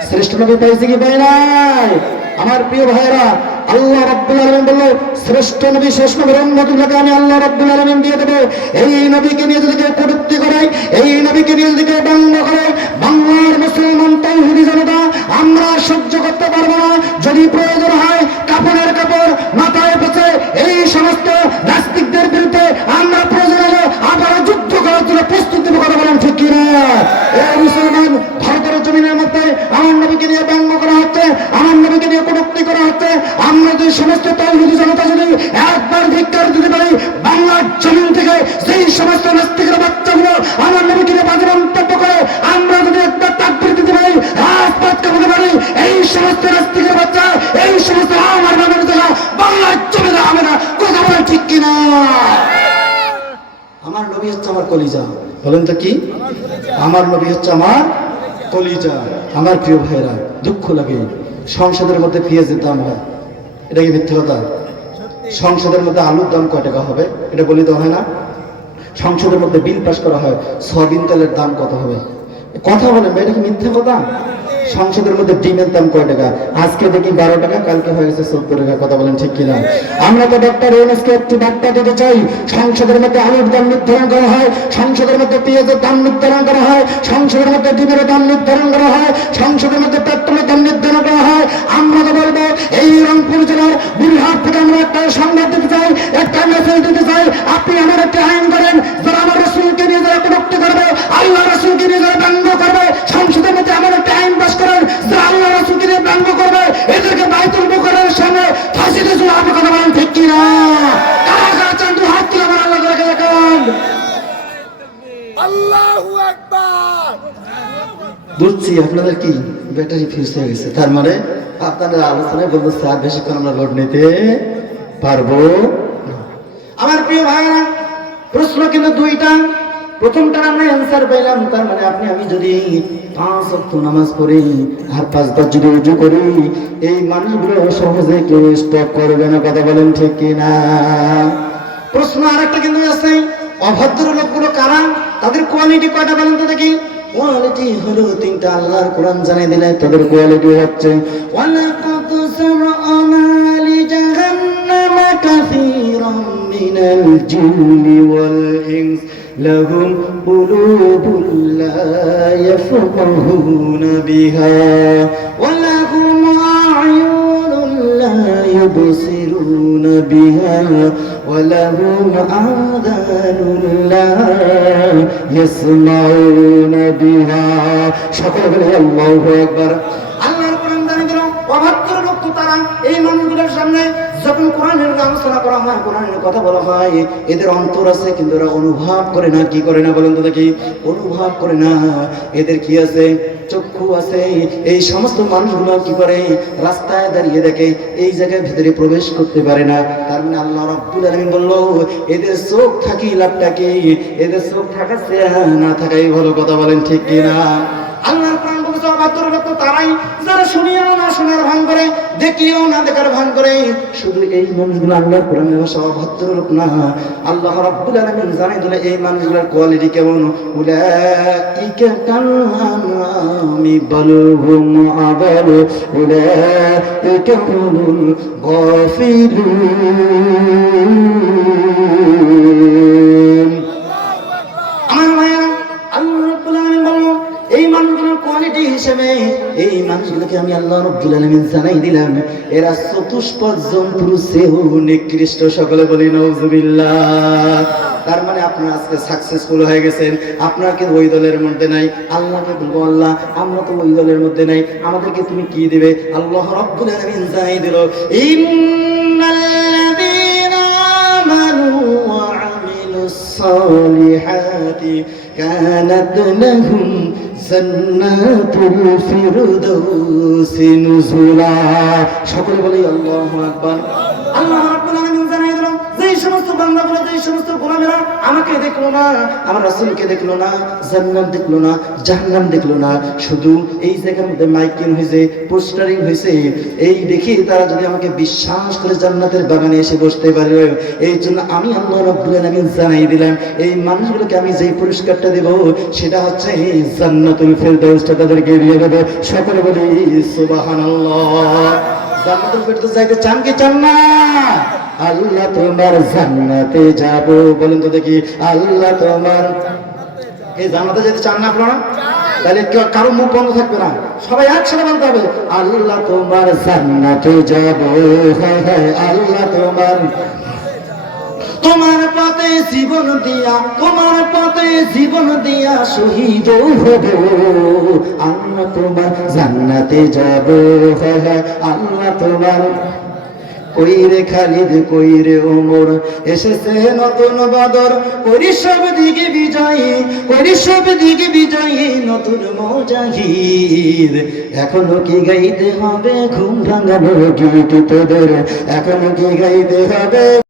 শ্রেষ্ঠ নবী পেয়েছি কি পাই নাই? আমার প্রিয় ভাইরা, আল্লাহ রাব্বুল আলামিন বলল শ্রেষ্ঠ নবী শেষ নবীর উম্মতগুলোকে আমি আল্লাহ রাব্বুল আলামিন দিয়ে দেব। এই নবীকে নিয়ে যদি কেউ কটূক্তি করে, এই নবীকে নিয়ে যদি কেউ ব্যঙ্গ করে, বাংলার মুসলমান তাওহীদি জনতা আমরা সহ্য করতে পারবো না। যদি প্রয়োজন হয় কাপড়ের কাপড় মাথায় পেঁচে এই সমস্ত নাস্তিকদের বিরুদ্ধে আমরা প্রয়োজন হলে আবার যুদ্ধ করার জন্য প্রস্তুত দেবো। কথা বলেন ঠিক কিনা? এই মুসলমান ভারতের জমিনের মধ্যে আমার নবীকে নিয়ে ব্যঙ্গ করা হচ্ছে, আমার নবীকে নিয়ে কটূক্তি করা হচ্ছে। আমরা যে সমস্ত তাওহীদি জনতা যদি একবার ধিক্কার দিতে পারি, বাংলার জমিন থেকে সেই সমস্ত নাস্তিকের বাচ্চাগুলো আমার নবীকে নিয়ে বাজে মন্তব্য করে আমরা যদি একবার তাকবীর দিতে পারি, রাজপথ কাঁপাতে পারি, এই সমস্ত নাস্তিকের বাচ্চা, এই সমস্ত আমার নামের জায়গা বাংলার জমিনে হবে না। কথা বলেন ঠিক কিনা? আমার নবী হচ্ছে আমার কলিজা। বলেন তো কি? আমার নবী হচ্ছে আমার কলিজা। আমার প্রিয় ভাইরা, দুঃখ লাগে সংসদের মধ্যে পেঁয়াজের দাম হয়, এটা কি মিথ্যে কথা? সংসদের মধ্যে আলুর দাম কয় টাকা হবে এটা বলি তো হয় না? সংসদের মধ্যে বিল পাস করা হয়, সয়াবিন তেলের দাম কত হবে? কথা বলেন, এটা কি মিথ্যে কথা? সংসদের মধ্যে ডিমের দাম কয় টাকা? আজকে দেখি 12 টাকা, কালকে হয়ে গেছে 14 টাকা। কথা বলেন ঠিক কিনা? আমরা তো ডক্টর ইউনূসকে একটি বার্তা দিতে চাই। সংসদের মধ্যে আলুর দাম নির্ধারণ করা হয়, সংসদের মধ্যে পেঁয়াজের দাম নির্ধারণ করা হয়, সংসদের মধ্যে ডিমের দাম নির্ধারণ করা হয়, সংসদের মধ্যে পেট্রোলের দাম নির্ধারণ করা হয়। আমরা তো বলবো এই রংপুর জেলার বুড়িহাট থেকে আমরা একটা সংবাদ দিতে চাই, একটা মেসেজ দিতে চাই। আপনি আমার একটি আইন করেন, যারা আমার রাসূলকে নিয়ে যারা কটূক্তি করবে, আল্লাহ রাসূলকে নিয়ে যারা ব্যঙ্গ করবে, সংসদের মধ্যে আমার একটা আইন পাস করেন, যারা আল্লাহ রাসূলকে নিয়ে ব্যঙ্গ করবে, এদেরকে বাইতুল মুকাররমের সামনে ফাঁসিতে ঝুলানো। আপনি কথা বলেন ঠিক কিনা? কারা কারা চান দুই হাত তুলে আমার আল্লাহ তাআলাকে দেখান। আল্লাহু আকবার। বুঝছি আপনাদের কি ব্যাটারি ফিউজ হয়ে গেছে, তার মানে আপনাদের আলোচনায় বলবো স্যার বেশিক্ষণ আমরা লোড নিতে পারবো না। আমার প্রিয় ভাইরা, প্রশ্ন কিন্তু দুইটা। প্রথমটার আমরা অ্যান্সার পাইলাম, তার মানে আপনি আমি যদি 5 ওয়াক্ত নামাজ পড়ি আর 5 বার যদি ওযু করি, এই মানুষগুলো সহজে কেউ স্টপ করবে না। কথা বলেন ঠিক কিনা? প্রশ্ন আরেকটা কিন্তু আছে, অভদ্র লোকগুলো কারা, তাদের কোয়ালিটি কয়টা বলেন তো দেখি? কোয়ালিটি হলো 3টা। আল্লাহর কোরআন জানিয়ে দিলে তাদের কোয়ালিটি হচ্ছে ওয়ালাকাদ সারআনা লিজাহান্নামা কাসীরাম মিনাল জিন্নি ওয়াল ইনস লাহুম কুলুবুন লা ইয়াফকাহুনা বিহা ওয়া লাহুম আ'য়ুনুন লা ইউবসিরুনা বিহা ওয়া লাহুম আযানুন লা ইয়াসমাউনা বিহা। সকলে বলে আল্লাহু আকবার। আল্লাহর কোরআন জানিয়ে দিল অভদ্র লোক তো তারা, এই মানুষগুলোর সামনে যখন কোরআনের আলোচনা করা হয়, কোরআনের কথা বলা হয়, এদের অন্তর আছে কিন্তু এরা অনুভব করে না। কি করে না বলেন তো দেখি? অনুভব করে না। এদের কি আছে? চক্ষু আছে। এই সমস্ত মানুষগুলো কি করে? রাস্তায় দাঁড়িয়ে দেখে, এই জায়গায় ভিতরে প্রবেশ করতে পারে না। তার মানে আল্লাহ রাব্বুল আলামিন বলল এদের চোখ থাকি লাভটা কি? এদের চোখ থাকাচ্ছে না থাকাই ভালো। কথা বলেন ঠিক কিনা? আল্লাহর কোরআন বলছে অভদ্র লোক তো তারাই যারা শুনিও না শোনার ভান করে, দেখিও না দেখার ভান করে। শুধু এই মানুষগুলো আল্লাহর কোরআনের ভাষা অভদ্র লোক না। আল্লাহ রাব্বুল আলামিন জানিয়ে দিলেন এই মানুষগুলোর কোয়ালিটি কেমন। উলাইকা কাল আনআমি বাল হুম আদাল উলাইকা হুমুল গাফিলুন। আমার ভাইয়া, আল্লাহ রাব্বুল আলামিন বলল এই মানুষগুলোর কোয়ালিটি হিসেবে এই মানুষগুলোকে আমি আল্লাহ রাব্বুল আলামিন জানাই দিলাম এরা চতুষ্পদ জন্তুর চেয়েও নিকৃষ্ট। সকলে বলি নাউজুবিল্লাহ। তার মানে আপনারা আজকে সাকসেসফুল হয়ে গেছেন। আপনারা কি ওই দলের মধ্যে নাই? আল্লাহকে বলবো আল্লাহ আমরা তো ওই দলের মধ্যে নাই, আমাদেরকে তুমি কি দিবে? আল্লাহ রাব্বুল আলামিন জানাই দিল ইন্নাল্লাযীনা আমানু ওয়া আমিলুস সালিহাতি কানাত লাহুম জান্নাতুল ফিরদাউসি নুজুলা। সকলে বলি আল্লাহু আকবার। আল্লাহ রাব্বুল আলামিন জানাই দিল যে সমস্ত বান্দাগুলো, যে সমস্ত গোলামেরা আমাকে দেখলো না, আমার রাসূলকে দেখলো না, জান্নাত দেখলো না, জাহান্নাম দেখলো না, শুধু এই জায়গার মধ্যে মাইকিং হয়েছে, পোস্টারিং হয়েছে, এই দেখি তারা যদি আমাকে বিশ্বাস করে জান্নাতের বাগানে এসে বসতে পারে, এই জন্য আমি আল্লাহ রাব্বুল আলামিন জানাই দিলাম এই মানুষগুলোকে আমি যেই পুরস্কারটা দেব সেটা হচ্ছে জান্নাতুল ফিরদাউসটা তাদেরকে দিয়ে দেব। সকলে বলি সুবহানাল্লাহ। জান্নাতুল ফেরদৌস যাইতে চান কি চান না? আল্লাহ তোমার জান্নাতে যাব, বলেন তো দেখি, আল্লাহ তোমার এই জান্নাতে যেতে চান না আপনারা? তাহলে কারো মুখ বন্ধ থাকবে না, সবাই একসাথে বলতে হবে, আল্লাহ তোমার জান্নাতে যাব, হ্যাঁ হ্যাঁ আল্লাহ তোমার, তোমার পথে জীবন দিয়া, তোমার পথে জীবন দিয়া শহীদ হব, আল্লাহ তোমার জান্নাতে যাব, হ্যাঁ হ্যাঁ আল্লাহ তোমার। কইরে খালিদ কইরে ওমর, এসেছে নতুন বদর, করি সব দিকে বিজয়ী, করি সব দিকে বিজয়ী নতুন মুজাহিদ। এখনো কি গাইতে হবে ঘুম ভাঙানোর গীত তোদের, এখনো কি গাইতে হবে